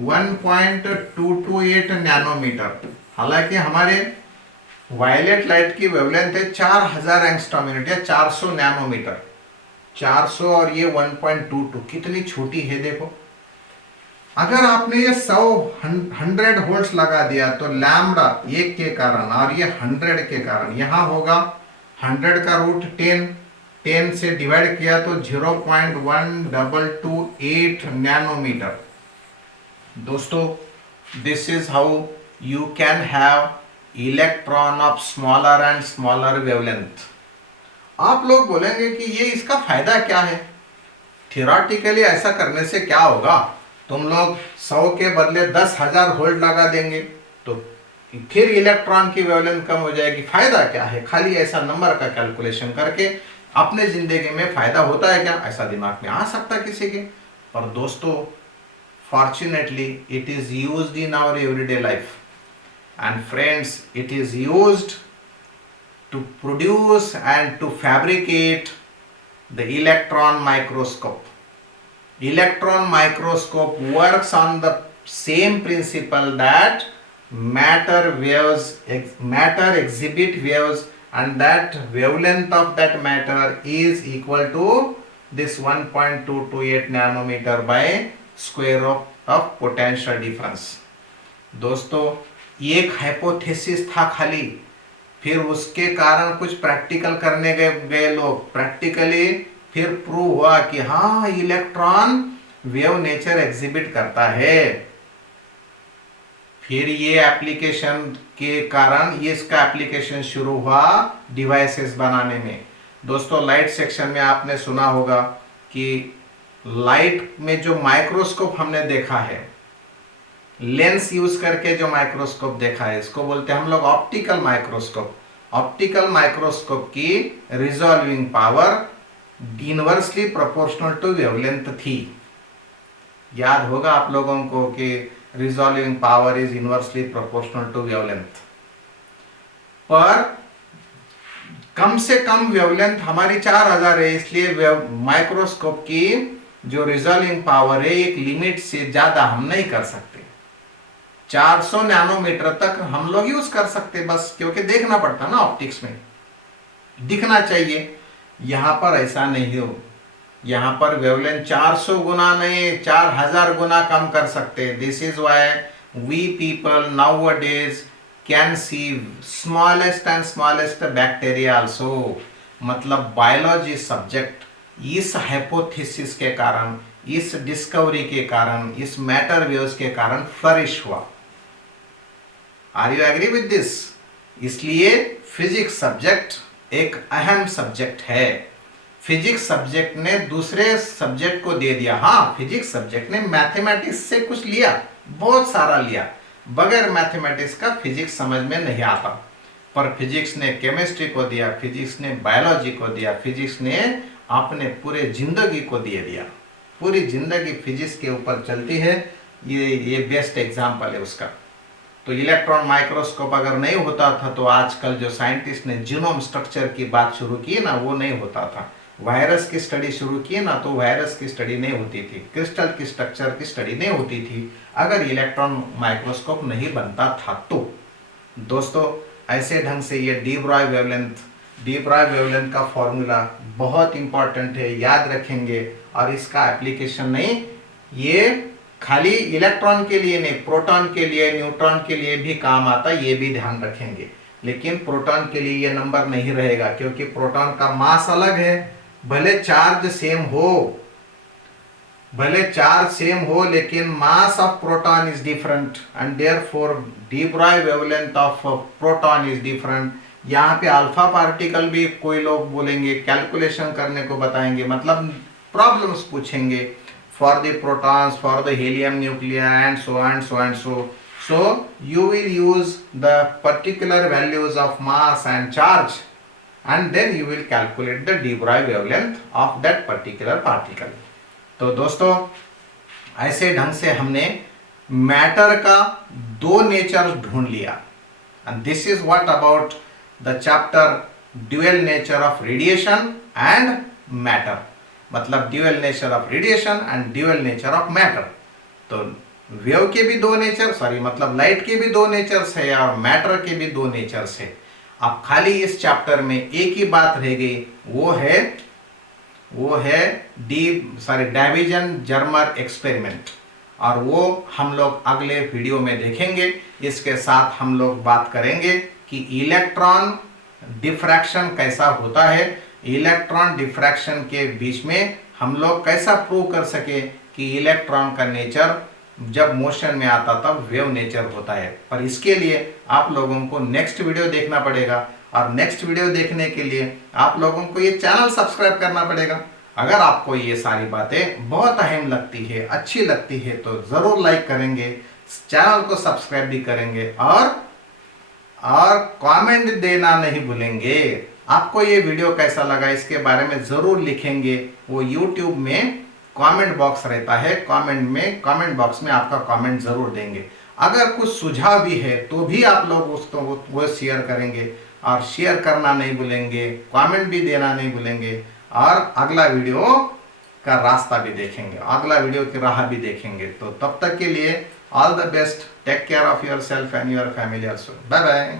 1.228 नैनोमीटर। हालांकि हमारे वायलेट लाइट की वेवलेंथ है 4000 एंगस्ट्रॉम मिनट या 400 नैनोमीटर। 400 और ये 1.22 कितनी छोटी है देखो। अगर आपने ये 100 होल्ड्स लगा दिया तो लैम्बडा 1 के कारण और ये 100 के कारण यहाँ होगा 100 का रूट 10 से डिवाइड किया तो 0.1228 नैनोमीटर। दोस्तों, this is how you can have electron of smaller and smaller wavelength. आप लोग बोलेंगे कि ये इसका फायदा क्या है, थियोरेटिकली ऐसा करने से क्या होगा, तुम लोग 100 के बदले 10,000 वोल्ट लगा देंगे तो फिर इलेक्ट्रॉन की वेवलेंथ कम हो जाएगी, फायदा क्या है। खाली ऐसा नंबर का कैलकुलेशन करके अपने जिंदगी में फायदा होता है क्या, ऐसा दिमाग में आ सकता है किसी के। पर दोस्तों, fortunately it is used in our everyday life and friends, it is used to produce and to fabricate the electron microscope. Electron microscope works on the same principle that matter exhibit waves, and that wavelength of that matter is equal to this 1.228 nanometer by square of potential difference. दोस्तों, एक हाइपोथेसिस था खाली, फिर उसके कारण कुछ प्रैक्टिकल करने गए लोग, प्रैक्टिकली फिर प्रूव हुआ कि हाँ इलेक्ट्रॉन वेव नेचर एग्जिबिट करता है। फिर ये एप्लीकेशन के कारण ये इसका एप्लीकेशन शुरू हुआ डिवाइसेस बनाने में। दोस्तों, लाइट सेक्शन में आपने सुना होगा कि लाइट में जो माइक्रोस्कोप हमने देखा है, लेंस यूज करके जो माइक्रोस्कोप देखा है, इसको बोलते हैं हम लोग ऑप्टिकल माइक्रोस्कोप। ऑप्टिकल माइक्रोस्कोप की resolving power inversely proportional to wavelength थी। याद होगा आप लोगों को कि resolving power is inversely proportional to wavelength. पर कम से कम वेवलेंथ हमारी 4000 है, इसलिए माइक्रोस्कोप की जो रिजॉल्विंग पावर है एक लिमिट से ज्यादा हम नहीं कर सकते। 400 नैनोमीटर तक हम लोग यूज कर सकते बस, क्योंकि देखना पड़ता ना, ऑप्टिक्स में दिखना चाहिए। यहां पर ऐसा नहीं हो, यहां पर वेवलेंथ 400 गुना नहीं 4000 गुना कम कर सकते। This is why we people nowadays can see smallest and smallest bacteria also. मतलब बायोलॉजी सब्जेक्ट इस हाइपोथेसिस के कारण, इस डिस्कवरी के कारण, इस मैटर वेव्स के कारण फ्लरिश हुआ। Are you agree with this? इसलिए फिजिक्स सब्जेक्ट एक अहम सब्जेक्ट है। फिजिक्स सब्जेक्ट ने दूसरे सब्जेक्ट को दे दिया। हाँ, फिजिक्स सब्जेक्ट ने मैथमेटिक्स से कुछ लिया, बहुत सारा लिया, बगैर मैथमेटिक्स का फिजिक्स समझ में नहीं आता। पर फिजिक्स ने केमिस्ट्री को दिया, फिजिक्स ने बायोलॉजी को दिया, फिजिक्स ने अपने पूरे जिंदगी को दे दिया। पूरी जिंदगी फिजिक्स के ऊपर चलती है। ये बेस्ट एग्जाम्पल है उसका। तो इलेक्ट्रॉन माइक्रोस्कोप अगर नहीं होता था तो आजकल जो साइंटिस्ट ने जीनोम स्ट्रक्चर की बात शुरू की ना, वो नहीं होता था। वायरस की स्टडी शुरू की ना, तो वायरस की स्टडी नहीं होती थी, क्रिस्टल की स्ट्रक्चर की स्टडी नहीं होती थी अगर इलेक्ट्रॉन माइक्रोस्कोप नहीं बनता था तो। दोस्तों, ऐसे ढंग से ये डी ब्रॉय वेवलेंथ का फॉर्मूला बहुत इंपॉर्टेंट है, याद रखेंगे। और इसका एप्लीकेशन नहीं, ये खाली इलेक्ट्रॉन के लिए नहीं, प्रोटॉन के लिए, न्यूट्रॉन के लिए भी काम आता है, ये भी ध्यान रखेंगे। लेकिन प्रोटॉन के लिए ये नंबर नहीं रहेगा, क्योंकि प्रोटॉन का मास अलग है। भले चार्ज सेम हो लेकिन mass of proton is different and therefore D Broglie wavelength of proton is different. यहाँ पे अल्फा पार्टिकल भी कोई लोग बोलेंगे, कैलकुलेशन करने को बताएंगे, मतलब प्रॉब्लम्स पूछेंगे for the protons, for the helium nuclei and so and so and so. So you will use the particular values of mass and charge and then you will calculate the de Broglie wavelength of that particular particle. तो दोस्तों, ऐसे ढंग से हमने मैटर का दो नेचर ढूंढ लिया। and this is what about the chapter dual nature of radiation and matter. मतलब dual nature of radiation and dual nature of matter. तो वेव के भी दो नेचर, मतलब लाइट के भी दो नेचर्स है और मैटर के भी दो नेचर्स है। अब खाली इस चैप्टर में एक ही बात रह गई, वो है डाइविजन जर्मर एक्सपेरिमेंट, और वो हम लोग अगले वीडियो में देखेंगे। इसके साथ हम लोग बात करेंगे कि इलेक्ट्रॉन डिफ्रैक्शन कैसा होता है, इलेक्ट्रॉन डिफ्रैक्शन के बीच में हम लोग कैसा प्रूव कर सके कि इलेक्ट्रॉन का नेचर जब मोशन में आता तब वेव नेचर होता है। पर इसके लिए आप लोगों को नेक्स्ट वीडियो देखना पड़ेगा, और नेक्स्ट वीडियो देखने के लिए आप लोगों को ये चैनल सब्सक्राइब करना पड़ेगा। अगर आपको ये सारी बातें बहुत अहम लगती है, अच्छी लगती है, तो ज़रूर लाइक करेंगे, चैनल को सब्सक्राइब भी करेंगे और कमेंट देना नहीं भूलेंगे। आपको ये वीडियो कैसा लगा इसके बारे में ज़रूर लिखेंगे। वो यूट्यूब में कमेंट बॉक्स रहता है, कमेंट बॉक्स में आपका कमेंट ज़रूर देंगे। अगर कुछ सुझाव भी है तो भी आप लोग उसको वो शेयर करेंगे, और शेयर करना नहीं भूलेंगे, कमेंट भी देना नहीं भूलेंगे, और अगला वीडियो का रास्ता भी देखेंगे, अगला वीडियो की राह भी देखेंगे। तो तब तक के लिए all the best, take care of yourself and your family also. Bye bye.